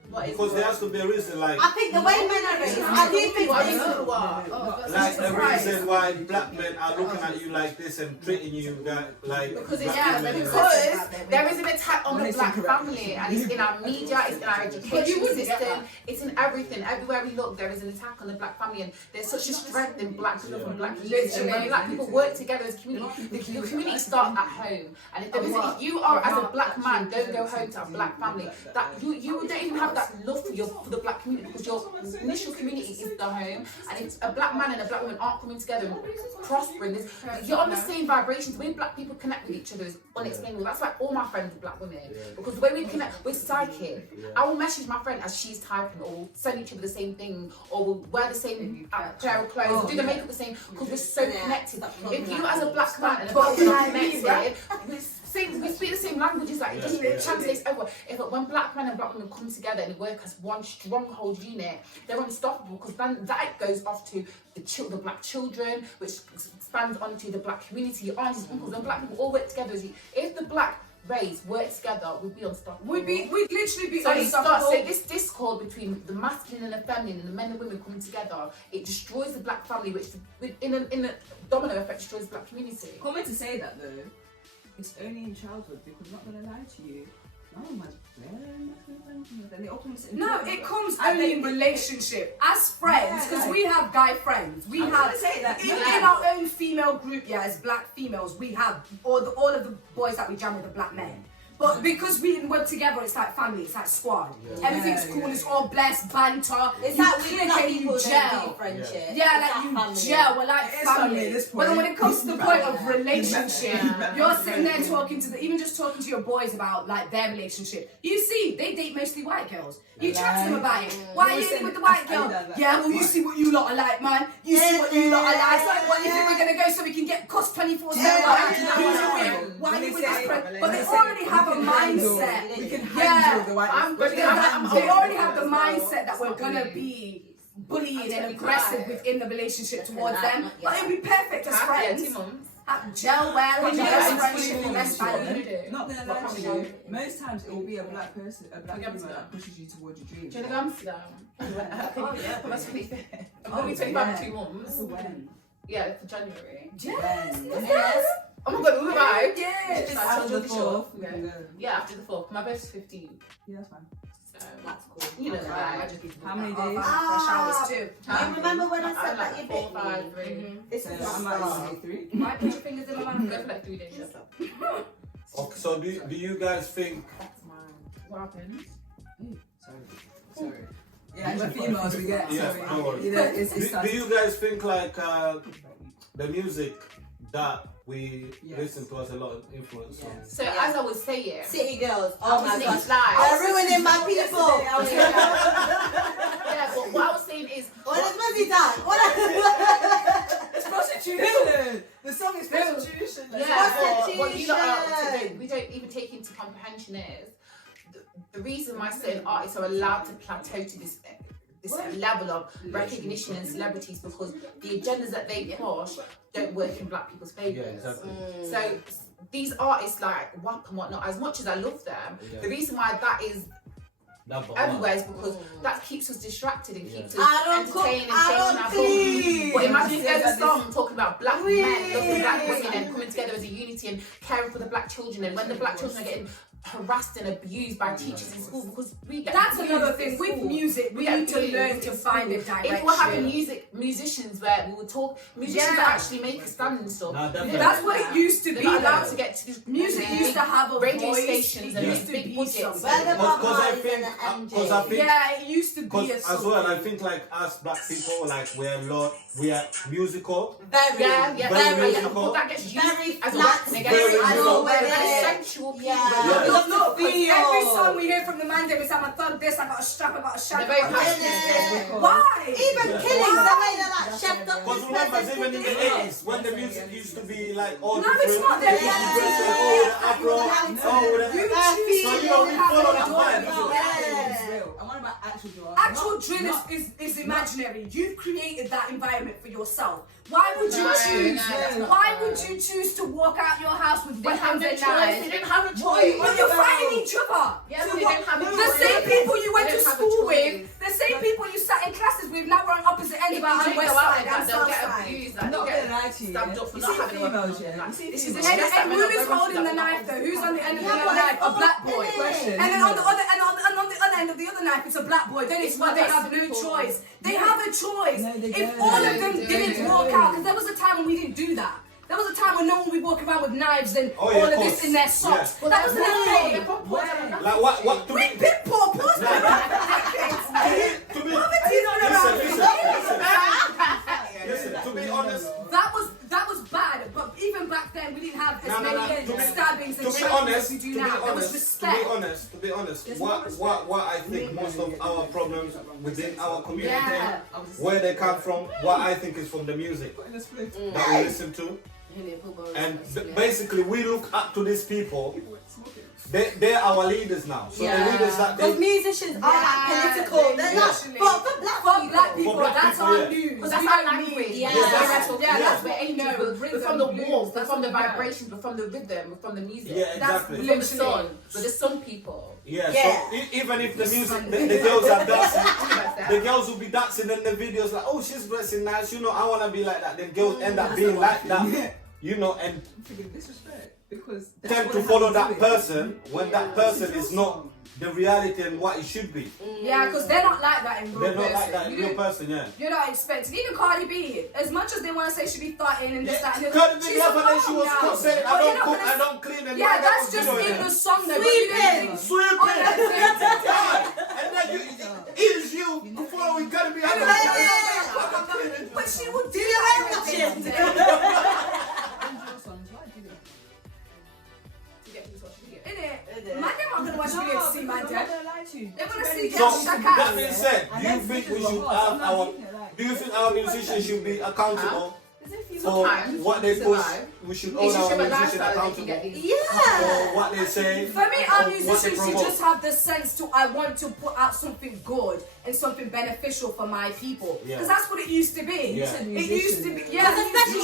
What is Because it? there has to be a reason, like I think the way men are raised, I do think What they is it? What? like a reason why black men are looking at you like this and treating you like Because it's black women. because there is an attack on When the it's black incorrect. family, and it's in our media, it's in our education system, it's in everything. Everywhere we look, there is an attack on the black family, and there's such a strength in black people and black communities. And when black people work together as a community, the community starts at home. And if there is, if you are as a black man, don't go home to a black family. That you don't even have that love for the black community, because your initial community is the home. And if a black man and a black woman aren't coming together and prospering, you're on the same vibrations. The way black people connect with each other is unexplainable. That's why all my friends are black women, because the way we connect, we're psychic. I will message my friend as she's typing, or we'll send each other the same thing, or we'll wear the same pair of clothes, do the makeup the same, because we're so connected. If you as a black man and a black woman are connected, we speak the same languages, like it just translates over. When black men and black women come together and work as one stronghold unit, they're unstoppable, because then that goes off to the black children, which spans onto the black community, your aunties, uncles. When black people all work together, if the black race work together, we'd be unstoppable. We'd literally be So unstoppable. so this discord between the masculine and the feminine, and the men and women coming together, it destroys the black family, which in a domino effect destroys the black community. Coming to say that though, it's only in childhood, because I'm not gonna lie to you, Oh my God. No, it comes only in relationship. As friends, because we have guy friends. We have in our own female group, as black females, we have all of the boys that we jam with are black men. But because we work together, it's like family, it's like squad. Everything's cool, it's all blessed, banter. It's you like click and you gel. friendship. Yeah, like you gel, we're like family. But then when it comes to the point of relationship, you're sitting there talking to even just talking to your boys about like their relationship. You see, they date mostly white girls. You chat to them about it. Why are you living with the white girl? Yeah, well, you see what you lot are like, man. You see what you lot are like. It's like, what, you think we're going to go so we can get cost 24/7? Why are you with this friend? But they already have a mindset. We can handle the white. They already have the mindset that we're going to be bullying and aggressive within the relationship towards them. But it'll be perfect as friends. Gel well, and best friendship, best value. Not gonna lie to you, most times it will be a black person, a black female that pushes you towards your dreams. Do you want to go Amsterdam? That's really fair. I'm going to be 25 in 2 months. When? Yeah, for January. Yes. Oh my god, we're right. Yes. After the 4th, yeah, after the 4th. My birthday's 15. Yeah, that's fine. That's cool. You know, right. How many days? Fresh hours too. You remember when I said that you four, bit 5, me? 3. This is I my might say 3. Might put your fingers in my mouth. Go for like 3 days. Okay, so do you guys think? That's mine. What happened? Sorry. Yeah, we're females, we get. Yeah, Sorry. no worries. You know, it's Do you guys think like the music that we listen to has a lot of influence on? So as I was saying, City girls. Oh my City gosh. Lights. They're ruining my people. Yeah, but what I was saying is, What is Muzzy done? It's prostitution. The song is prostitution. what you lot we don't even take into comprehension is the reason why certain artists are allowed to plateau to this level of recognition and celebrities because the agendas that they push don't work in black people's favour. Yeah, exactly. So these artists like WAP and whatnot, as much as I love them, the reason why that is everywhere is because that keeps us distracted and keeps us entertained and changing our thoughts. But imagine if there's a song talking about black men loving black women and coming together as a unity and caring for the black children, and when the black children are getting harassed and abused by teachers in school because we get That's another thing with music. We need to learn to find a direction. If we're having musicians where we would talk, musicians that actually make a stand and stuff. That's what it used to be. They're not allowed to get to this music used to have a radio voice. stations and used to big be budgets. Because I think yeah, it used to be as well. I think like us black people, like we are musical. Very musical. That gets used very as a flat. weapon Very against sensual people. Look, every song we hear from the man, it's I'm a thug this, I got a strap, I got a shot. Why? Even killings, the way they're like chefed up. Because remember, even in the 80s, when the music used to be like all No, it's not the there. we follow that vibe. I'm on about actual drill. Actual drill is imaginary. You've created that environment for yourself. Why would you choose? Why would you choose to walk out your house with weapons and knives? They didn't have a choice. When you're fighting each other. Yeah, they didn't have a choice. The same people you went They to didn't have a school choice. with, the same people you sat in classes with, now we're on opposite ends of our west side and they'll south get side. abused. I'm not gonna lie to you. Stabbed up for You not see having females, a yeah? You see This is the females. stress that And we're who is not holding the going knife through. though? Who's on the end of the Yeah, other knife? A black boy. Question. And then on the other end of the other knife, it's a black boy. Then it's where they have no choice. They have a choice. No, they If don't. all of No, them they didn't don't. walk out, because there was a time when we didn't do that. There was a time when no one would be walking around with knives and Oh, yeah, all of of this course. in their socks. Yeah. That wasn't a thing. Like what to We be big poor pause to be listen, to be honest, That was bad, but even back then we didn't have as many stabbings and to be shootings honest, as we do now. There was respect. to be honest, what I think most of our problems within our community, Yeah. where they come from, what I think is from the music that we listen to, and basically we look up to these people. They're our leaders now. So the leaders that Because musicians are like political. They're not. But for black people, That's people, our yeah. news. Because that's our language. Yeah. That's what we know. We're from the warmth, we're from the vibrations, we're from the rhythm, we're from the music. Yeah, exactly. We're from the sun. But there's some people. Yeah, Yeah. so even if the music, the girls are dancing, the girls will be dancing in the videos like, oh, she's dressing nice, you know, I want to be like that. Then girls end up being like that, you know, and Forgive disrespect. because tend to follow that person when that person is not the reality and what it should be. Yeah, because they're not like that in real They're not person. like that in real person, yeah. You're not expecting. Even Cardi B, as much as they want to say she be thotting and this, that, and the Cardi B she's the other day she a was mom now. saying, But I you're don't not cook, gonna- I don't clean, and Yeah, that's just in the song though. Sweeping. Sweeping! And then is you following Cardi B. But she would do your that own with shit. things. Innit? Man, they're not gonna watch video to see man dead. They wanna see So, them shaka. that being said, do you think we should have do you think our musicians should be accountable for what they push? We should hold our musicians accountable for what they say. For me, our or what they musicians should promote. just have the sense to I want to put out something good and something beneficial for my people. Yeah. Because that's what it used to be. Yeah. It used to be. Because Yeah. especially,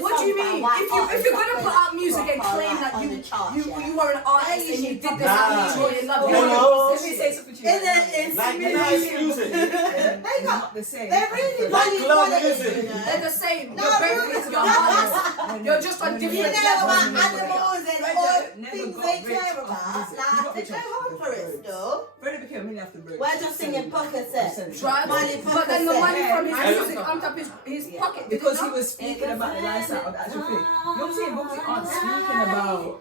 What do you mean? If you're gonna put out music and claim that you are an artist and you did this Nah. and you enjoy it, love No. Let me say something to you. Like nice music, they got the same. they're really like value club quality, music. you know. They're the same. No, You're both really, you're artists. You're just on You different know about levels. animals and Fred all never things got they rich care off about. music. He Like, got they rich go off home for it words. still. Freddie became a millionaire after words. We're just singing pocket set. Right? Money But then the money from his Yeah. music comes up his pocket. did it Because he not? was speaking about the lifestyle of the actual thing. Young T and Booksy aren't speaking about.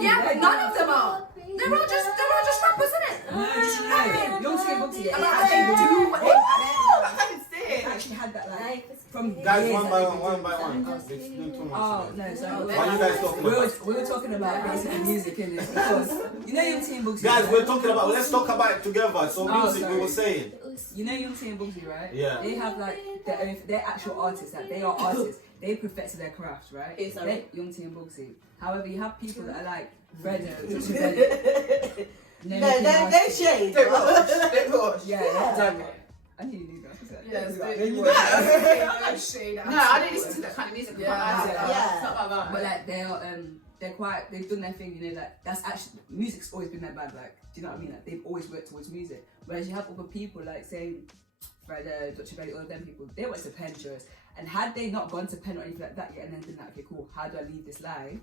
Yeah, but none of them are. They're all just rappers, isn't it? No, just rapping. Young T and Booksy I mean, they do what they actually had that like from Guys, years one by ago. one, one by one. It's been too much. Oh no, sorry. What are you guys talking about? We were talking about basically music in this because you know Young T and Booksy. Guys, right? we're talking about. Let's talk about it together. So Oh, music, we sorry. were saying. You know Young T and Booksy, right? Yeah. They have like their own, they're actual artists. Like they are artists. They perfected their craft, right? Yes, sorry. They're Young T and Booksy. However, you have people that are like Fred. No, they shade. They rush. Yeah, damn it. I knew you knew that. Yes, Then they you rush. know. No, I didn't listen to that kind of music. Yeah. It's not about But that. like they're quite they've done their thing, you know, like that's actually music's always been their band, like do you know what I mean? Like they've always worked towards music. Whereas you have other people like say Fred, Dr. Belly, all of them people, they went to Penn shows. And had they not gone to Penn or anything like that yet and then been like, okay cool, how do I leave this live?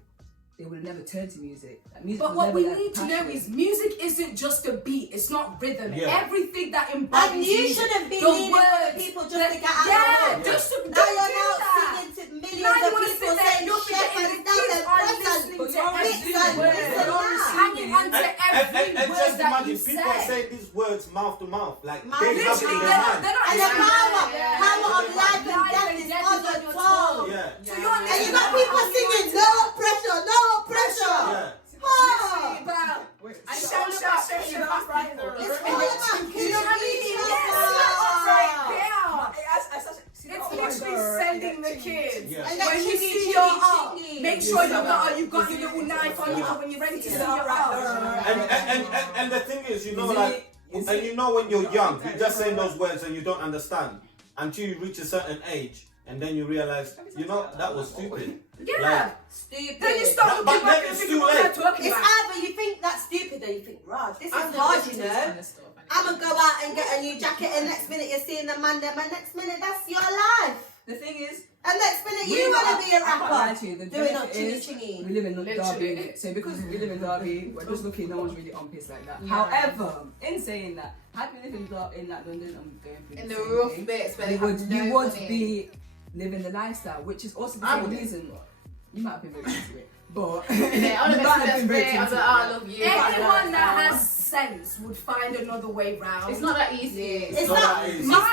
They would have never turned to music. Like, music But was what never we their need to know passion. is music isn't just a beat. It's not rhythm. Yeah. Everything that embodies And you music, shouldn't be the leading words, people just the- to get out yeah, of the hood. just to Now don't you're do now that. singing to millions Now you of wanna people sit there, saying you're shepherds forgetting the down kids the are present. listening But to you're every Bits and word. this and that. Hanging on to every And word just that imagine you people say. say these words mouth to mouth, like Man, they have it in Literally, their mind. they're not And the power of Yeah. life and death is on your tongue. Yeah. So you're And you listening got to people what singing, you no pressure, no pressure. Yeah. Oh, about. Wait, And so- shout, right there. it's all about You know what I mean? Yes, right there. It's literally sending the kids. Yeah. And When then you chingy, see your chingy, art, chingy. make sure you got your little knife on you when you're ready to see your art. And the thing is, you know, like, and you know when you're young, you're just saying those words and you don't understand until you reach a certain age, and then you realize, you know, that was stupid. Yeah. Stupid. Then you start But looking back then and it's thinking too what they're late. talking It's about. either you think that's stupid or you think, Raj, this is hard, you know. I'm gonna go out and get a new jacket, and next minute you're seeing the man there, and next minute that's your life. The thing is, And next minute you wanna be a I can't lie rapper. to you, the Doing up benefit chingy is chingy. we live in Literally. Derby, innit? So because we live in Derby, we're just lucky no one's really on piss like that. Yeah. However, in saying that, had we lived in like London, I'm going through In the the same rough thing, bits where you they would have no you would money. be living the lifestyle, which is also the I same wouldn't. reason. You might have been very into it, but Yeah, I you want might to have been be very best into friend. it. I love you. Anyone that has sense would find another way round. It's not that easy. It's not not. that It's easy. not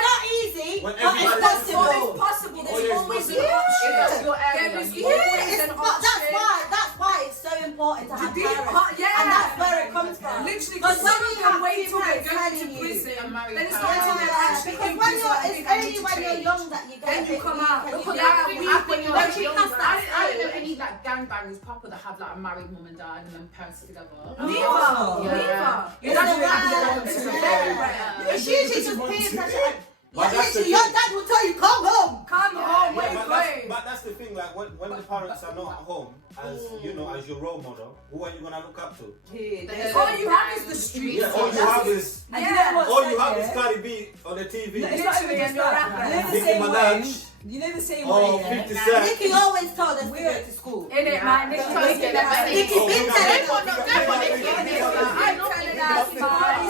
easy, When but everybody- it's It's possible. possible. Oh, There's yeah, always it's an possible. option. If that's your area, There is you always Yeah, an it's, but option. that's why it's so important to have be parents, part- yeah. and that's where it comes from. Literally, Because because when some you of them have wait two till they parents go telling to you- prison, And married then it's parents. not until they're Yeah, actually because in when prison, you're, I it's think I need only to when you're change. young that you get Then a you bit come weak out. and Look you at get that. weak We- when when you you once get you younger. pass that I don't know stage. any like gangbangers proper that have like a married mum and dad and then parents together. Neither. Oh. Neither. It's That's a rare. rare. It's It's a rare. very rare. It's usually just peer pressure. But Yeah, that's the literally, your thing. dad will tell you, come home. Come home, where you going? But that's the thing, like when the parents are not at home, as you know, as your role model, who are you gonna look up to? All you have is the streets. Yeah, all you have is And you know what's all you sad, have yeah? is Cardi B on the TV. No, it's not even just Literally, that. and You know the Nicki same way. Minaj. You know the same Oh, way. 50 Cent. Nikki always told us to go to school. In it, man. Nikki told us to get that money. Nikki's been telling us.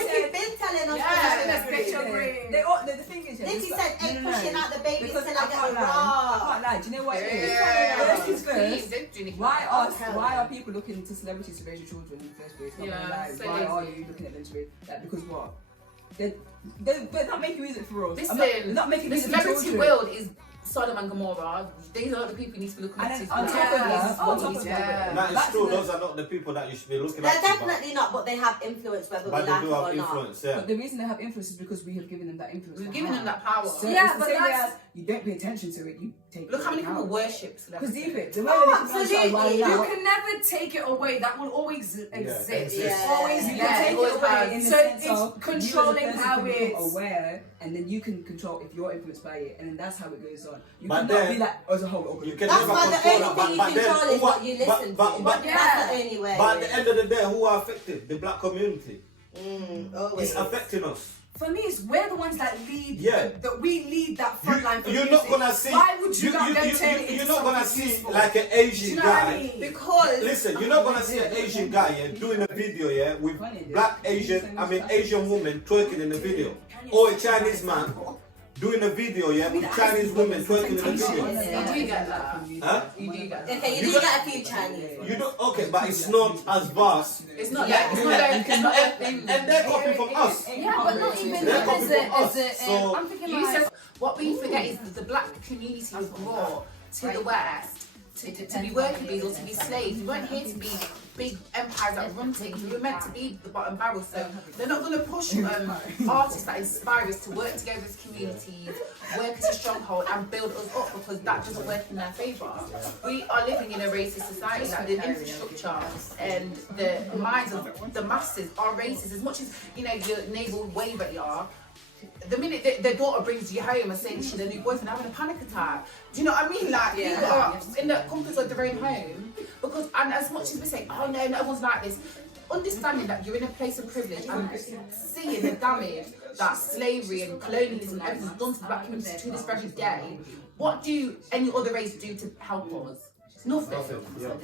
Nikki's been telling us. The thing is, Nikki said, ain't pushing out the baby because till I I get can't a lie. I bra. can't lie. Do you know what it is? Yeah. First things Please, first. don't do anything. Why are people looking to celebrities to raise your children in the first place? Yeah, Like, so why are lazy. you looking at them to raise? Like, because what? They're not making music for us. Listen, they're not making the music for celebrity children. world is Sodom and Gomorrah. These are the people you need to be looking And at. then on top of that, on top of Yeah. that, That is back true. to the- Those are not the people that you should be looking They're at. definitely not, but they have influence whether we But they like do it have or not. influence, yeah. But the reason they have influence is because we have given them that influence. We've given them that power. So Yeah, it's the but same way that's- as you don't pay attention to it, you take Look how many it people out. worship Because celebrities. deep it, the way Oh, that they absolutely. right You now, can never take it away. That will always exist. exist. It's always you there. can take always it away has. in the So sense it's of controlling you as a person how can become it's- aware, and then you can control if you're influenced by it, and then that's how it goes on. You But cannot then- be like as a whole. Oh, You can That's never why the control only that, thing you but then control is who what are- you listen but- to. but- That's the only way. But at the end of the day, who are affected? The black community. Always. It's affecting us. For me, it's we're the ones that lead. Yeah. That we lead that front line for You're music. not gonna see. Why would you not then turn it into You're not gonna something see useful? like an Do Asian you know what I guy. mean? Because Listen, you're not gonna see an Asian guy doing a video with black Asian woman twerking in the video, or a Chinese man doing a video with Chinese women twerking in the video. You do get that. Huh? You do get that. okay, you do get a few Chinese. You don't. Okay, but it's not as vast. It's not like it's not a thing. And they're copying from us. Yeah, but not even They're as copying a, from as a, us. So I'm thinking You like, said what we forget is that the black community was brought to the West to be working bees or to be slaves. We weren't here to be big empires that run things. We were meant to be the bottom barrel. So they're not going to push artists that inspire us to work together as communities, work as a stronghold, and build us up because that doesn't work in their favour. We are living in a racist society. Like the infrastructure and the minds of the masses are racist. As much as your neighbour will wave at you. The minute their daughter brings you home and saying she's a new boyfriend having a panic attack, do you know what I mean? Like people are in the comfort of their own home and as much as we say, oh no, everyone's like this, understanding that you're in a place of privilege and seeing the damage that slavery and colonialism and everything's done to the black community to this very day, what do any other race do to help us? Nothing.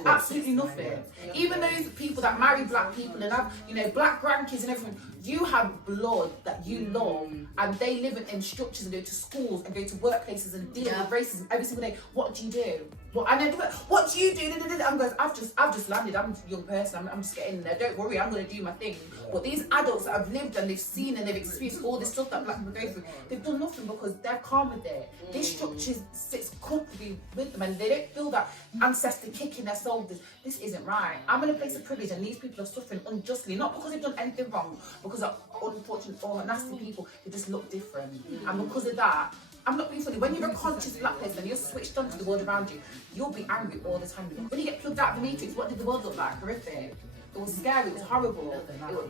Absolutely nothing. Even those people that marry black people and have, black grandkids and everything, you have blood that you love and they live in structures and go to schools and go to workplaces and deal with racism every single day. What do you do? What do you do? I'm going, I've just landed, I'm a young person, I'm just getting there. Don't worry, I'm gonna do my thing. But these adults that have lived and they've seen and they've experienced all this stuff that black people go through, they've done nothing because they're calm with it. This structure sits comfortably with them and they don't feel that ancestor kicking their soul. This isn't right. I'm in a place of privilege and these people are suffering unjustly, not because they've done anything wrong, because of unfortunate or nasty people who just look different. And because of that, I'm not being funny. When you're a conscious black person and you're switched on to the world around you, you'll be angry all the time. When you get plugged out of the matrix, what did the world look like? Horrific. It was scary, it was horrible.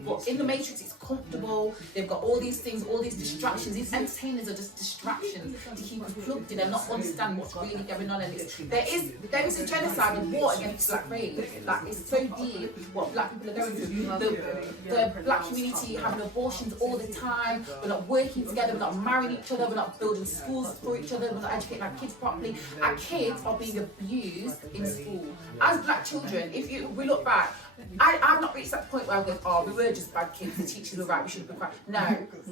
But in the matrix, it's comfortable. They've got all these things, all these distractions. These entertainers are just distractions to keep us plugged in and not understand what's really going on. And there is a genocide and war against black race. Like, it's so deep what black people are going through. The black community having abortions all the time. We're not working together. We're not marrying each other. We're not building schools for each other. We're not educating our kids properly. Our kids are being abused in school. As black children, if we look back, I've not reached that point where I go, oh, we were just bad kids, the teachers were right, we should have been quiet. No,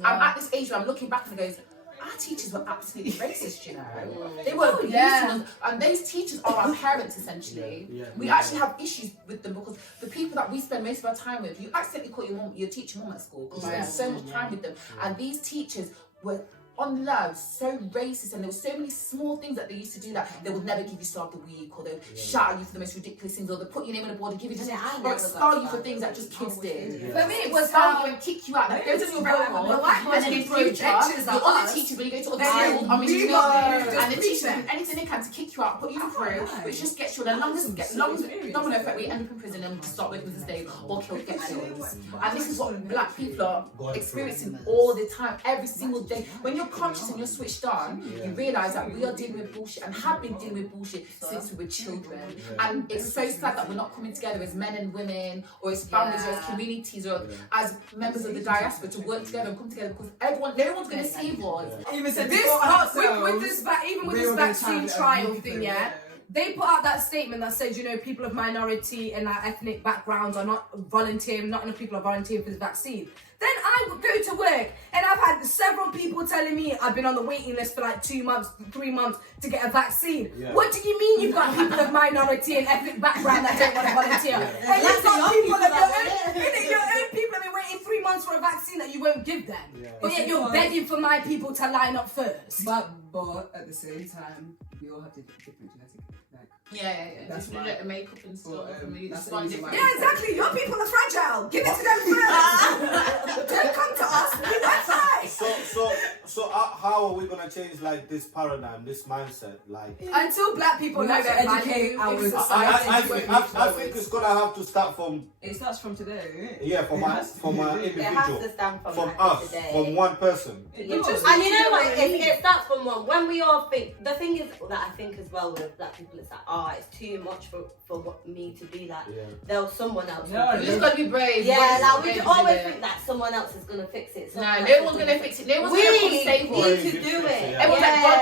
I'm at this age where I'm looking back and I go, our teachers were absolutely racist, They were abusing us, and those teachers are our parents essentially. We actually have issues with them because the people that we spend most of our time with, you accidentally call your teacher mum at school because you spend so much time with them, and these teachers were on love, so racist, and there were so many small things that they used to do that they would never give you Star of the Week, or they would shout at you for the most ridiculous things, or they put your name on the board and give you just or expel you for things that just kids did. For me, it was expel you and kick you out. Like, go to your role model, and then in future, your other teachers, when you go to other schools, are meeting and the teachers do anything they can to kick you out, put you through, which just gets you on a long domino effect where you end up in prison and start working as a slave or get killed. And this is what black people are experiencing all the time, every single day. When you're you're conscious and you're switched on, you realise that we are dealing with bullshit and have been dealing with bullshit since we were children. And it's so sad that we're not coming together as men and women, or as families, or as communities, or as members of the diaspora to work together and come together, because no one's going to save us. Even said This with this vaccine trial thing, yeah. They put out that statement that says, you know, people of minority and like ethnic backgrounds are not volunteering, not enough people are volunteering for this vaccine. Then I would go to work and I've had several people telling me I've been on the waiting list for like 2 months, 3 months to get a vaccine. Yeah. What do you mean you've got people of minority and ethnic background that don't want to volunteer? And you've got people of your own people have been waiting 3 months for a vaccine that you won't give them. Yeah. But yet you're begging for my people to line up first. But at the same time, we all have different genetic. Yeah. That's right. Makeup and stuff. Yeah, exactly. Your people are fragile. Give it to them first. Don't come to us. We won't. So how are we gonna change like this paradigm, this mindset, like until black people know their value in society? I think it's gonna have to start from. It starts from today. Yeah, from an individual. It has to stand from us, today. from one person. And you know what? It starts from one. When we all think, the thing is that I think as well with black people is that it's too much for me to do that. Yeah. There's someone else. No, you just gotta be brave. Yeah, like we always think that someone else is gonna fix it. No one's gonna fix it. No one's gonna come save us. We need to do it. Everyone's like, God,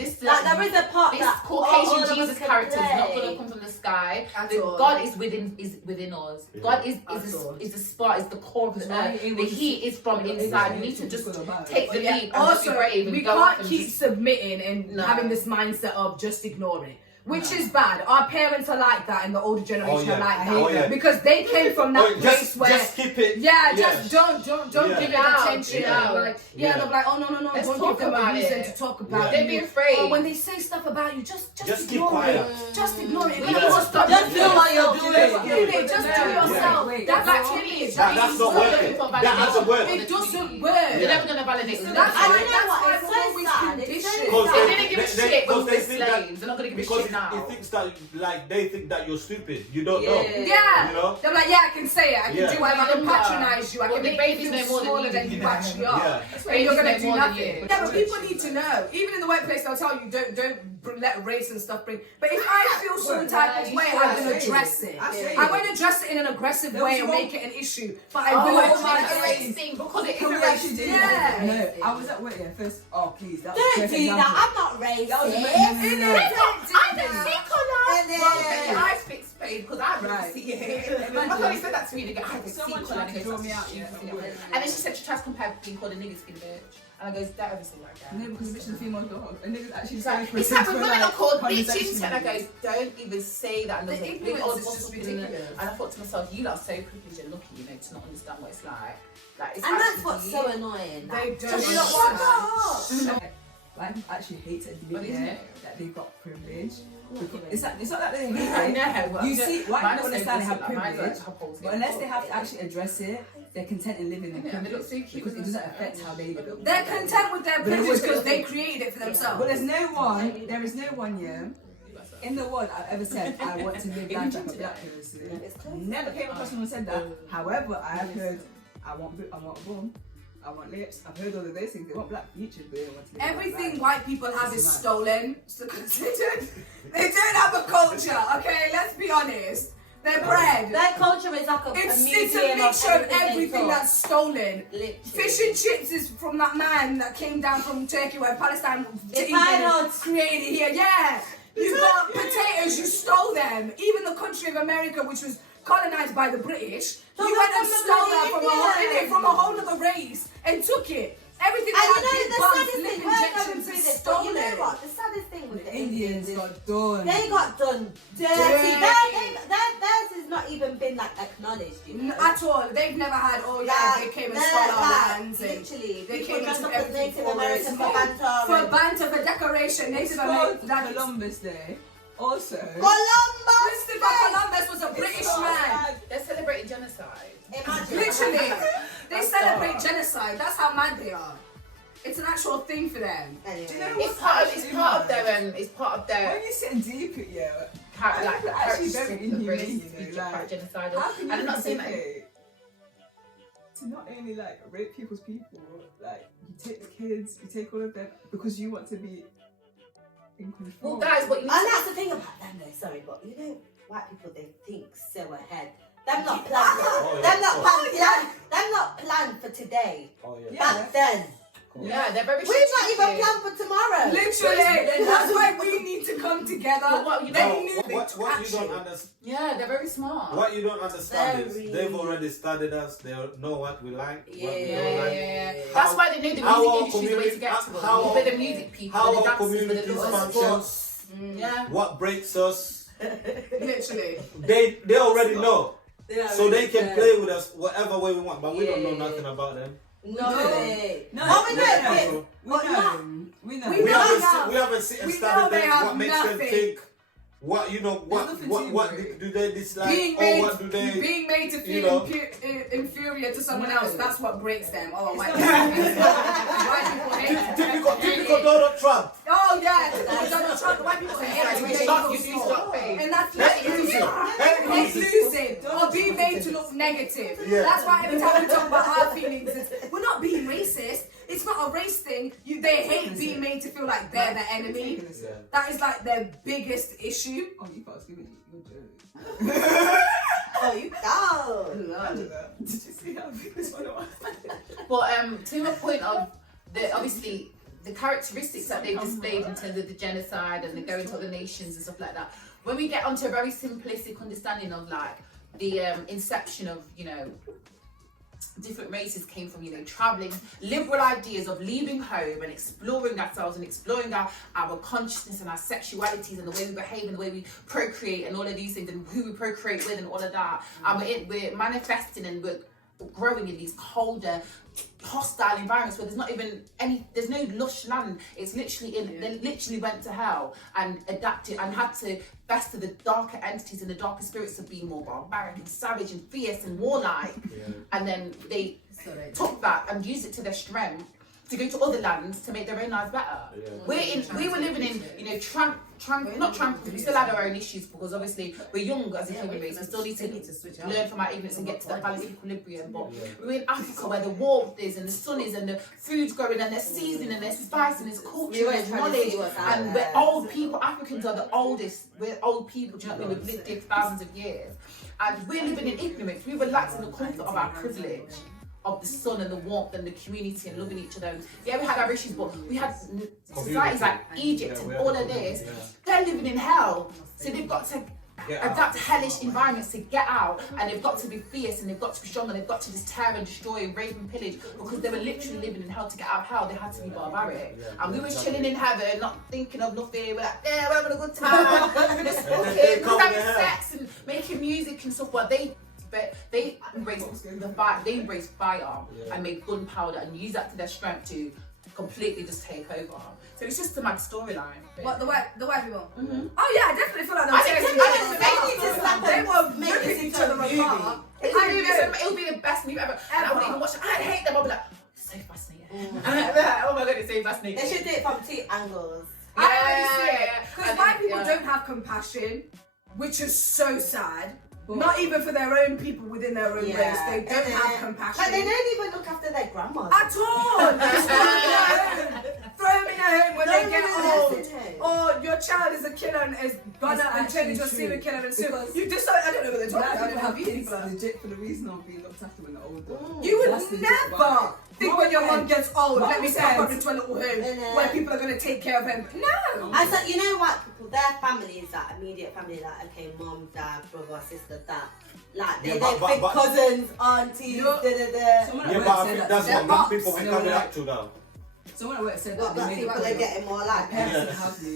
this like there is a part this that Caucasian Jesus character is not gonna come from the sky. God is within us. Yeah. God is the spark, is the core of the earth. The heat is from inside. We need to just take the leap. Also, we can't keep submitting and having this mindset of just ignore it. Which is bad. Our parents are like that and the older generation are like that. Because they came from that place where... Just keep it. Yeah, just don't give it attention. They'll be like, oh, no, let's don't talk give them a about reason it. to talk about Don't be afraid. Or when they say stuff about you, just ignore it. Just ignore it. Just do what you're doing. Just do yourself. That's not working. That doesn't work. It doesn't work. They're never going to validate it. That's why it's so sad. They didn't give a shit when we were slaves. They're not going to give a shit now. They think that you're stupid. You don't know. Yeah. You know? They're like, I can say it. I can do whatever. I can patronize you. I can make you feel smaller than you actually are. And you're going to do nothing. Yeah, but people need to know. Even in the workplace, they'll tell you, don't let race and stuff bring. But if I feel some type of way, I'm going to address it. I won't address it in an aggressive way and make it an issue. But I will address it. Because it is a race thing. Yeah. No, I was at work first. Oh, please. Don't do that. I'm not racist. I don't see colour. Well, I speak Spain because I really see it. My colleague said that to me. They go, I don't see colour. And then she said she tries to compare being called a nigger skin bitch. And I goes, don't ever say like that. No, because bitch is a female dog. A nigga's actually it's like when women are called bitches, and I goes, don't even say that. And the ignorance is just ridiculous. And I thought to myself, you lot are so privileged and lucky, to not understand what it's like. It's and that's what's so annoying. They don't. Black people actually hate to admit that they've got privilege. It's not that they hate it. I know. You see, white people understand they have privilege, but unless they have to actually address it, they're content in living in privilege because it doesn't affect how they live. They're content with their privilege because they created it for themselves. But there is no one in the world I've ever said I want to live life like a black person. Never came across someone who said that. However, I have heard I want a bum. I want lips. I've heard all of those things. They want black features, but they don't want to live everything white people have is stolen. So they don't have a culture, okay? Let's be honest. Their bread. Their culture is like it's a mixture of everything that's stolen. Literally. Fish and chips is from that man that came down from Turkey where Palestine created here. Yeah. You got potatoes, you stole them. Even the country of America, which was colonized by the British, you went and stole that from a whole other race and took it. Everything the saddest thing with the Indians got done. They got done dirty. Theirs has not even been acknowledged. At all. They've never had. They came and stole our lands. Literally, they came dressed into up as Native American for banter, for decoration. Native American. Columbus Day. Also, Christopher Columbus was a British man. They're celebrating genocide. Literally, they celebrate genocide. That's how mad they are. It's an actual thing for them. Anyway. Do you know it's part of their. It's part of their. When you sit and deep it, actually very inhumane, genocidal. And I'm not saying that. to not only like rape people's people, like you take the kids, you take all of them because you want to be in control. Well, guys, what you And that's the thing about them though, sorry, but you know, white people, they think so ahead. Them not planned. Them not planned for today. Oh, yeah. Back then. Yeah, they're very. We've not even planned for tomorrow. Literally, that's why we need to come together. But what you know, What you don't understand. yeah, they're very smart. What you don't understand Very. is they've already studied us. They know what we like, what we Yeah, don't like. yeah. That's why they know the music industry is the way to get to us. We're the music people, How the our dancers, communities the function, Yeah. what breaks us. Literally. They already know. Yeah, So they can yeah. play with us whatever way we want, but we don't know nothing about them. No. No, we know. We know. We We know haven't seen and we know studied they them, have what makes them nothing. think, what you know, what nothing what to you, do they dislike, Being or made, what do they? being made to feel you know? inferior to someone else, that's what breaks them. Oh, white not- people hate it. Typical Donald Trump. Oh, yeah. Donald Trump, the white people hate it. And that's it's losing or being made to look negative. Yeah. That's why every time we talk about our feelings, we're not being racist. It's not a race thing. They hate being made to feel like they're the enemy. Yeah. That is like their biggest issue. Oh, you thought I was giving you a joke. Oh, you go. Did you see how big this one was? But to a point of obviously the characteristics that they've displayed in terms of the genocide and the going to other nations and stuff like that. When we get onto a very simplistic understanding of like the inception of, you know, different races came from, you know, traveling, liberal ideas of leaving home and exploring ourselves and exploring our consciousness and our sexualities and the way we behave and the way we procreate and all of these things and who we procreate with and all of that. And we're manifesting and we're growing in these colder, hostile environments where there's not even there's no lush land. It's literally they literally went to hell and adapted and had to best of the darker entities and the darker spirits of being more barbaric and savage and fierce and warlike. And then they took that and used it to their strength to go to other lands to make their own lives better. We were living in, you know, not tranquil, we still had our own issues because obviously we're young as a human race, we still need to learn from our ignorance and get to that balance of equilibrium. But we're in Africa where the warmth is and the sun is and the food's growing and there's seasoning and there's spice and there's culture and there's knowledge, and we're old people. Africans are the oldest, we're old people, do you know what I mean? We've lived here for thousands of years and we're living in ignorance. We relax in the comfort of our privilege of the sun and the warmth and the community and loving each other. And yeah, we had our issues, but we had societies like Egypt and all of this. They're living in hell, so they've got to adapt hellish environments to get out, and they've got to be fierce and they've got to be strong and they've got to just tear and destroy and rape and pillage because they were literally living in hell. To get out of hell, they had to be barbaric. And we were chilling in heaven, not thinking of nothing. We're like, yeah, we're having a good time. We're having sex and making music and stuff. But they embraced fire and made gunpowder and used that to their strength to completely just take over. So it's just a mad storyline. What, the white people? Mm-hmm. Oh yeah, I definitely feel like they were ripping each other apart. It'll be the best movie ever. And I wouldn't even watch it. I hate them. I'll be like, it's so fascinating. Oh my god, it's so fascinating. They should do it from 2 angles. Because white people don't have compassion, which is so sad. Not even for their own people within their own race. They don't have compassion. Like, they don't even look after their grandmas. At all! Throw them in a home when they get old. Or your child is a killer and is gone out and turned into a serial killer and so you just I don't know what they're talking about. I don't have It's legit for the reason of being looked after when they're older. You would never think when your mom gets old, let me step up into a little home where people are going to take care of him. No! I thought, you know what, people, their family is like immediate family, like, okay, mom, dad, brother, sister, that. Like, they don't think cousins, aunties, Yeah, but I think that's what black people are coming up to now. Someone at work said What that black people are getting more like? parents have the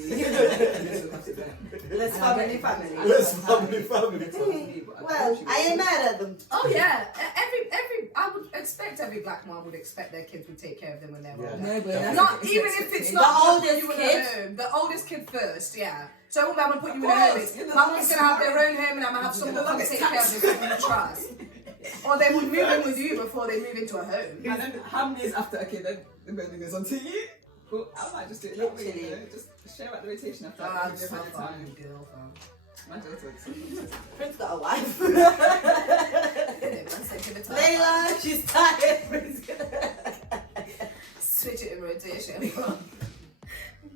Let's family. Let's family. Well, I ain't mad at them. Oh yeah, every I would expect every black mom would expect their kids would take care of them when they're old. No, but Not even if it's not The oldest you in kid. a home. The oldest kid first, yeah. So I'm gonna put you in a home. Mama's gonna have their own home, and I'm gonna have someone come take care of them that you trust. Or they would move in with you before they move into a home. And then how many years after, okay, then the building is onto you? Well, I might just do it that way, you know? Just share out the rotation after that. Give her time. My daughter. Prince got a wife. Layla, she's tired. Switch it in rotation.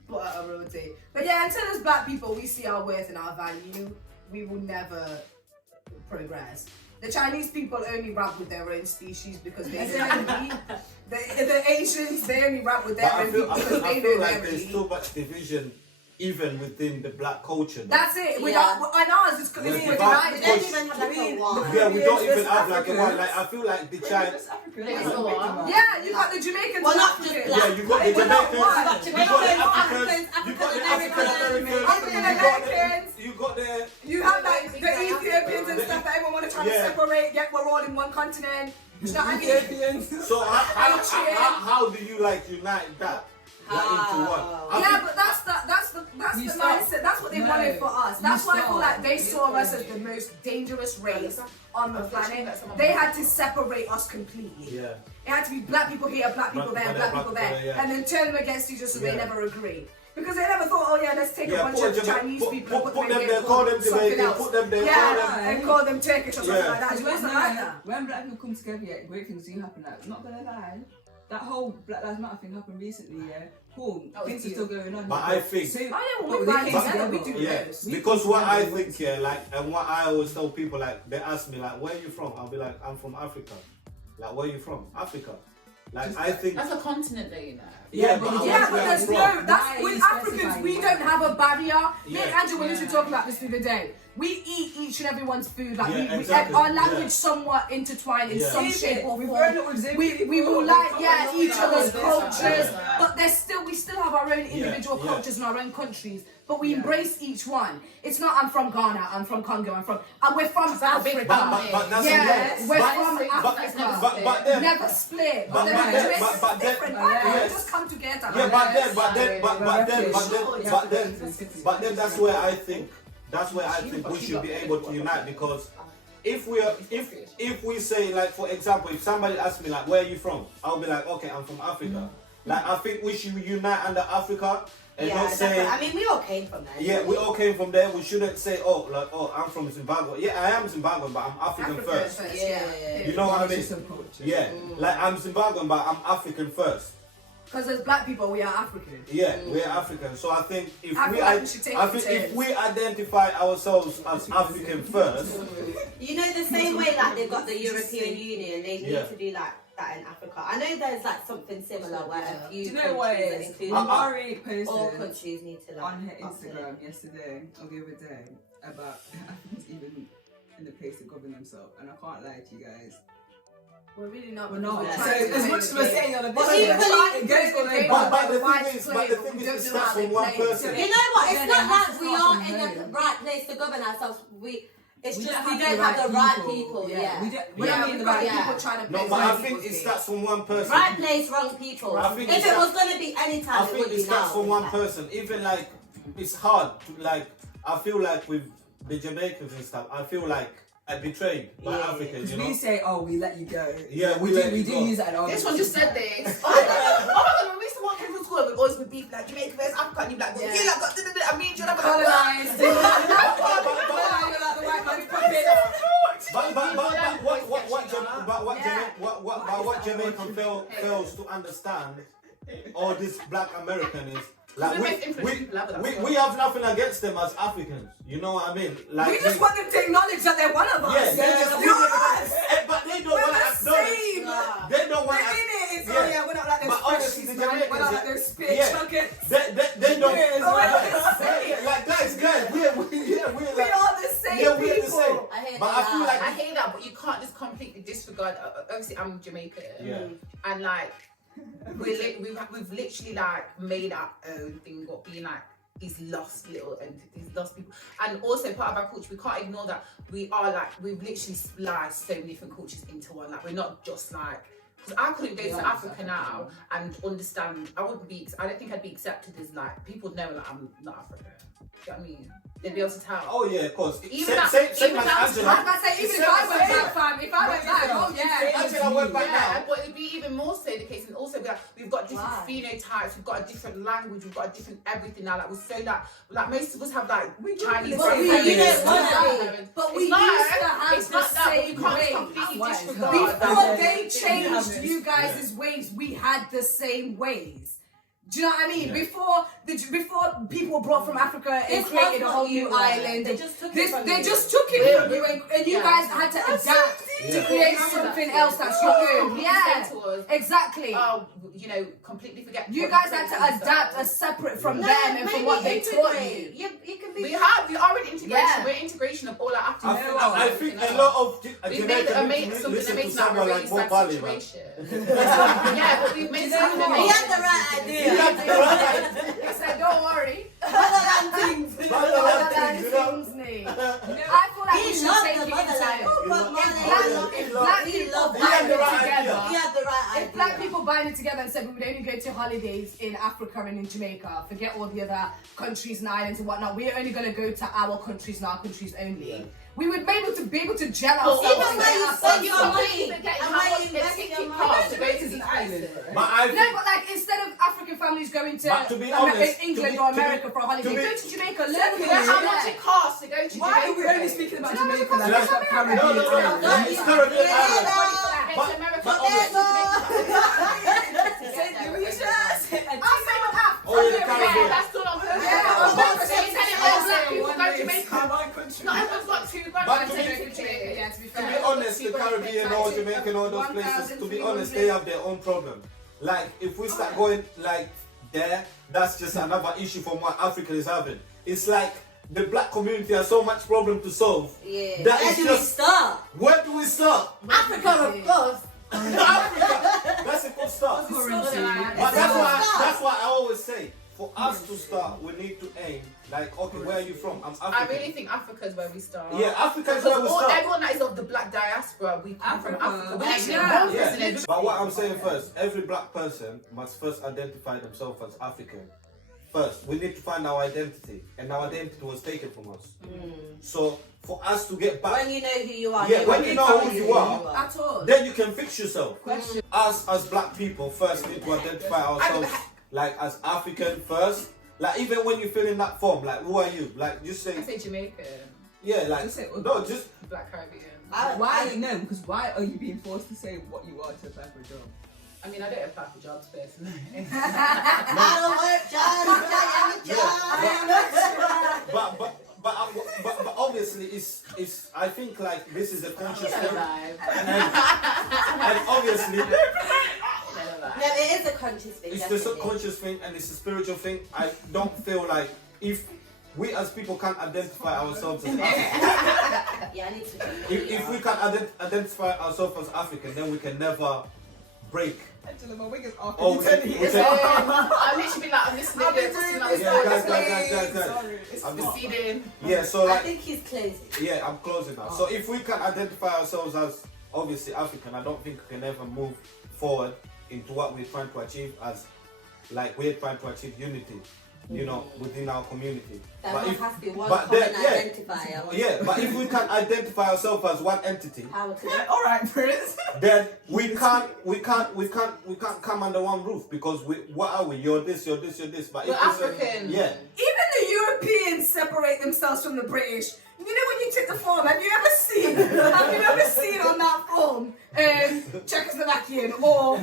But rotate. But yeah, until as black people we see our worth and our value, we will never progress. The Chinese people only rap with their own species because they know their beat. The Asians, they only rap with their own beat because I they feel know like their there's beat. too much division even within the black culture. Though. That's it. Yeah. Without, and ours is Yeah, we're We divided. don't even have like a one. Yeah, we don't even Just have like a Africans. one. Like I feel like the Chinese. Yeah, you got the Jamaicans. Well, and not just Africans. black. Yeah, you got the We're not Jamaicans. one. You got the Africans, Africans. You got the African African Americans. Americans. African Americans. You got the. You have like the Ethiopians and The- stuff that everyone want to try to Yeah. separate, yet we're all in one continent. You know what I mean? So how do you like unite that like into one? I Yeah, think- but that's the You mindset. That's what they No. wanted for us. You That's why I feel start. like they saw us as the most dangerous race on the planet. They had to separate us completely. Yeah. It had to be black people here, black people there, black people there, yeah. and then turn them against each other so they Yeah. never agree. Because they never thought, oh yeah, let's take a Yeah, bunch put of Jama- Chinese put- people and put put them them there, in call them something Jamaican, else. put them there, Yeah, call them- and call them Turkish or something Yeah. like that. It When, wasn't like that. when black people come together, yeah, great things do happen. Like, not gonna lie, that whole Black Lives Matter thing happened recently. Yeah, cool. That was Things are cute. still going on. But I think- So, Oh yeah, but well, we they ride came together, we do Yeah, this. because what I think, yeah, like, and what I always tell people, like, they ask me, like, where are you from? I'll be like, I'm from Africa. Like, where are you from? Africa. Like, I think. That's a continent, though, you know. Yeah, but I Yeah, want but where there's I'm from. no. That's Why are with you Africans. specifying We why? don't have a barrier. Me and Yeah. Angela were literally talking about this the other day. We eat each and everyone's food. Like Yeah, we exactly. our language Yeah. somewhat intertwined in Yeah. some shape or We've form. grown up with Zim We people, will like we've yeah come each along other's with cultures, Yeah. but we still have our own individual Yeah. cultures and our own countries. But we Yeah. embrace each one. It's not I'm from Ghana, I'm from Congo, and we're from That's a big Africa. But that's Yeah, okay. we're But- from but- Africa. but then. Never split. But then then- Jamaicans but then- different. Why can't we yes. just come together? Yeah, but then, that's where I think we should be able to unite, because if we say, like, for example, if somebody asks me, like, where are you from? I'll be like, okay, I'm from Africa. Like, I think we should unite under Africa and Yeah, not say, definitely. I mean, we all came from there. yeah, we all came from there. We shouldn't say, oh, like, oh, I'm from Zimbabwe. Yeah, I am Zimbabwean, but I'm African first. Yeah. You know what I mean? Some culture. Yeah, like, I'm Zimbabwean, but I'm African first. Because as black people, we are African. Yeah, we're African. So I think if I we, feel like we should take I it think in if turns. we identify ourselves as African first, You know, the same way like they've got the European Union, they need Yeah. to do like that in Africa. I know there's like something similar where a few Do you know what countries it are is? included. Amari All posted countries need to like on her up to it. Instagram yesterday or the other day about Africans even in the place to govern themselves, and I can't lie to you guys. We're really not. We're not. Yeah. So as much as we're saying on the Well, video, equally- it goes all over. but the thing is, it starts from one person. You know what? It's Yeah, not they have like to we start are from in the home. right place to govern ourselves. It's We just don't we don't have the right people. Yeah. We don't. We don't need need the the right right people Yeah. trying to No, play but I white think people's it game. starts from one person. Right place, wrong people. I think If it's it that- was gonna be any time, I it think would it be starts now. from one person. Even like, it's hard to, like, I feel like with the Jamaicans and stuff, I feel like I'm betrayed by Yeah. Africans, you We know? say, oh, we let you go. Yeah, we do. let We you do go. use that. In This one just said this. Oh my god, when we used to walk into school, we'd always be beef like Jamaica versus Africa, and you'd be like, well, Yeah. you like got I mean, you like Colonized. But what Jamaican fails to understand, or this black American is, like, we have nothing against them as Africans. You know what I mean? Like, We just want them to acknowledge that they're one of us. yeah, they just You're us. but they don't We're want to the acknowledge. same. They don't want We're to. in it. It's Yeah. oh yeah, we're not like those But honestly, freshies, the man. We're not like Jamaicans, those spit yeah. chuckers. They don't. Yes, Like guys, we're like. We are the same Yeah, we're the people. same. I hear But that. I feel like I hear that, but you can't just completely disregard. Obviously, I'm Jamaican, Yeah. and like we've literally like made our own thing of being like these lost little entities, lost people, and also part of our culture. We can't ignore that we are like we've literally spliced so many different cultures into one. Like we're not just like. Because I couldn't go to Africa now and understand. I don't think I'd be accepted as like people know that I'm not African. You know what I mean? They'd be able to tell. Oh yeah, of course. Even Same that- as even that- I was Angela. about to say, even if I went back, fam, if I went back, oh yeah. Angela went back Yeah, now. but it'd be even more so the case, and also we've got different Wow. phenotypes, we've got a different language, we've got a different everything now. Like we're so that like most of us have like Chinese. But we grandparents, didn't want grandparents. to. But we It's not- used to have it's the not that, but same we can't way. completely Before disregard that. they changed you guys' ways, we had the same ways. Do you know what I mean? Yeah. Before people were brought from Africa and It's created a not whole what new you were. island. They just took it This, from they you. just took it Yeah. from you, and you Yeah. guys had to adapt to Yeah. create Yeah. something else that's your own. Say Yeah, to us, exactly. oh, you know, completely forget. You what guys the had to Brits adapt said. as separate from No, them and from maybe what they taught integrate. you. You can be. We are in integration. Yeah. We're integration of all our African. I think a lot of We've made Jamaican something listen to amazing out of a someone really like Bob sad Marley, man. situation. Yeah, but we've made something He amazing. had the right idea. You have the right. I said, don't worry. Motherland things. Motherland you know? things, me. I feel like we He should loved take the it motherland. into Oh, Bob Marley. if black He people loved He had bind the it right together, idea. He had the right idea. if black people bind it together and said we would only go to holidays in Africa and in Jamaica, forget all the other countries and islands and whatnot, we're only going to go to our countries and our countries only. We would be able to gel Well, ourselves. even and when get you ourselves spend your some- money, forgetting and how when much you a invest ticket your costs to money. go to these places. But I No, think, but like instead of African families going to, But to be honest, England to be- or to be- America for a holiday, to be- go to Jamaica, learn You know how much yeah. it costs to go to Why Jamaica? are we only speaking about Jamaica? Like Like- it's not Caribbean. No, it's Caribbean island. Get to America, but Oh, yeah, Yeah, Caribbean. that's still on purpose. Yeah, on purpose. So you're telling all black people go to Jamaica. Not everyone's got two But grandparents to to be- go to Jamaica. Yeah, to be To fair. be honest, the Caribbean or Jamaican or those places, to be honest, they have their own problem. Like, if we start going like there, that's just another issue from what Africa is having. It's like the black community has so much problem to solve. Yeah. That Where is do we just- start? Where do we start? Africa, of course. Africa. That's a good start. But Currency. that's why I always say, for us to start, we need to aim. Like, okay, where are you from? I'm I African. really think Africa is where we start. Yeah, Africa is Because where we all, start. everyone that is of the black diaspora, we come from Africa. Africa. We're actually Yeah. born Yeah. president. But what I'm saying first, every black person must first identify themselves as African. First, we need to find our identity, and our identity was taken from us. So, for us to get back, When you know who you are. Yeah, you when will you know become who you are. At all. then you can fix yourself. Us as black people first need to identify ourselves like as African first. Like even when you fill in that form, like who are you? Like just I say say Jamaican, yeah, like Just say- no, just Black Caribbean. Why? No, because why are you being forced to say what you are to apply for a job? I mean, I don't apply for jobs personally. I don't work, John. but obviously it's I think like this is a conscious thing, Alive. and obviously No, it is a conscious thing. it's the definitely. subconscious thing and it's a spiritual thing. I don't feel like if we as people can't identify ourselves as African, Yeah, I need to. if we can't identify ourselves as African, then we can never break. Angela, my wig is off. Oh, we can- I literally been like, I'm listening to this. guys. I'm just- Proceeding. Yeah, so I like, think he's closing. yeah, I'm closing now. So if we can identify ourselves as obviously African, I don't think we can ever move forward into what we're trying to achieve as, like we're trying to achieve unity, you know, within our community. There But must if- have to be one but common then- yeah. identifier. Yeah, but if we can identify ourselves as one entity, How to All right, Prince. then we can't come under one roof because what are we? You're this, you're this, you're this. But We're if it's a- African. yeah. Even the Europeans separate themselves from the British. You know when you take the form, have you ever seen on that form Czechoslovakian or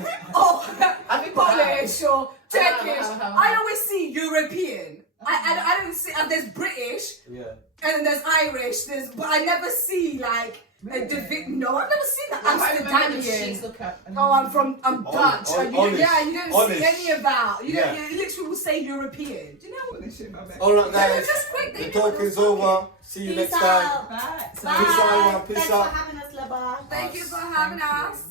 Polish or Turkish? I always see European. I don't see, and there's British Yeah. and then there's Irish, but I never see like no, I've never seen that Amsterdamian. Oh, I'm Dutch. And honest, you don't honest. see any of that. You Yeah. don't. You literally will say European. Do you know what this shit about? All right, guys. Just quick. The talk is over. See you Peace next time. out. Bye. Peace out, everyone. Peace Thanks out. for having us, LaBoss. Thank you for having us.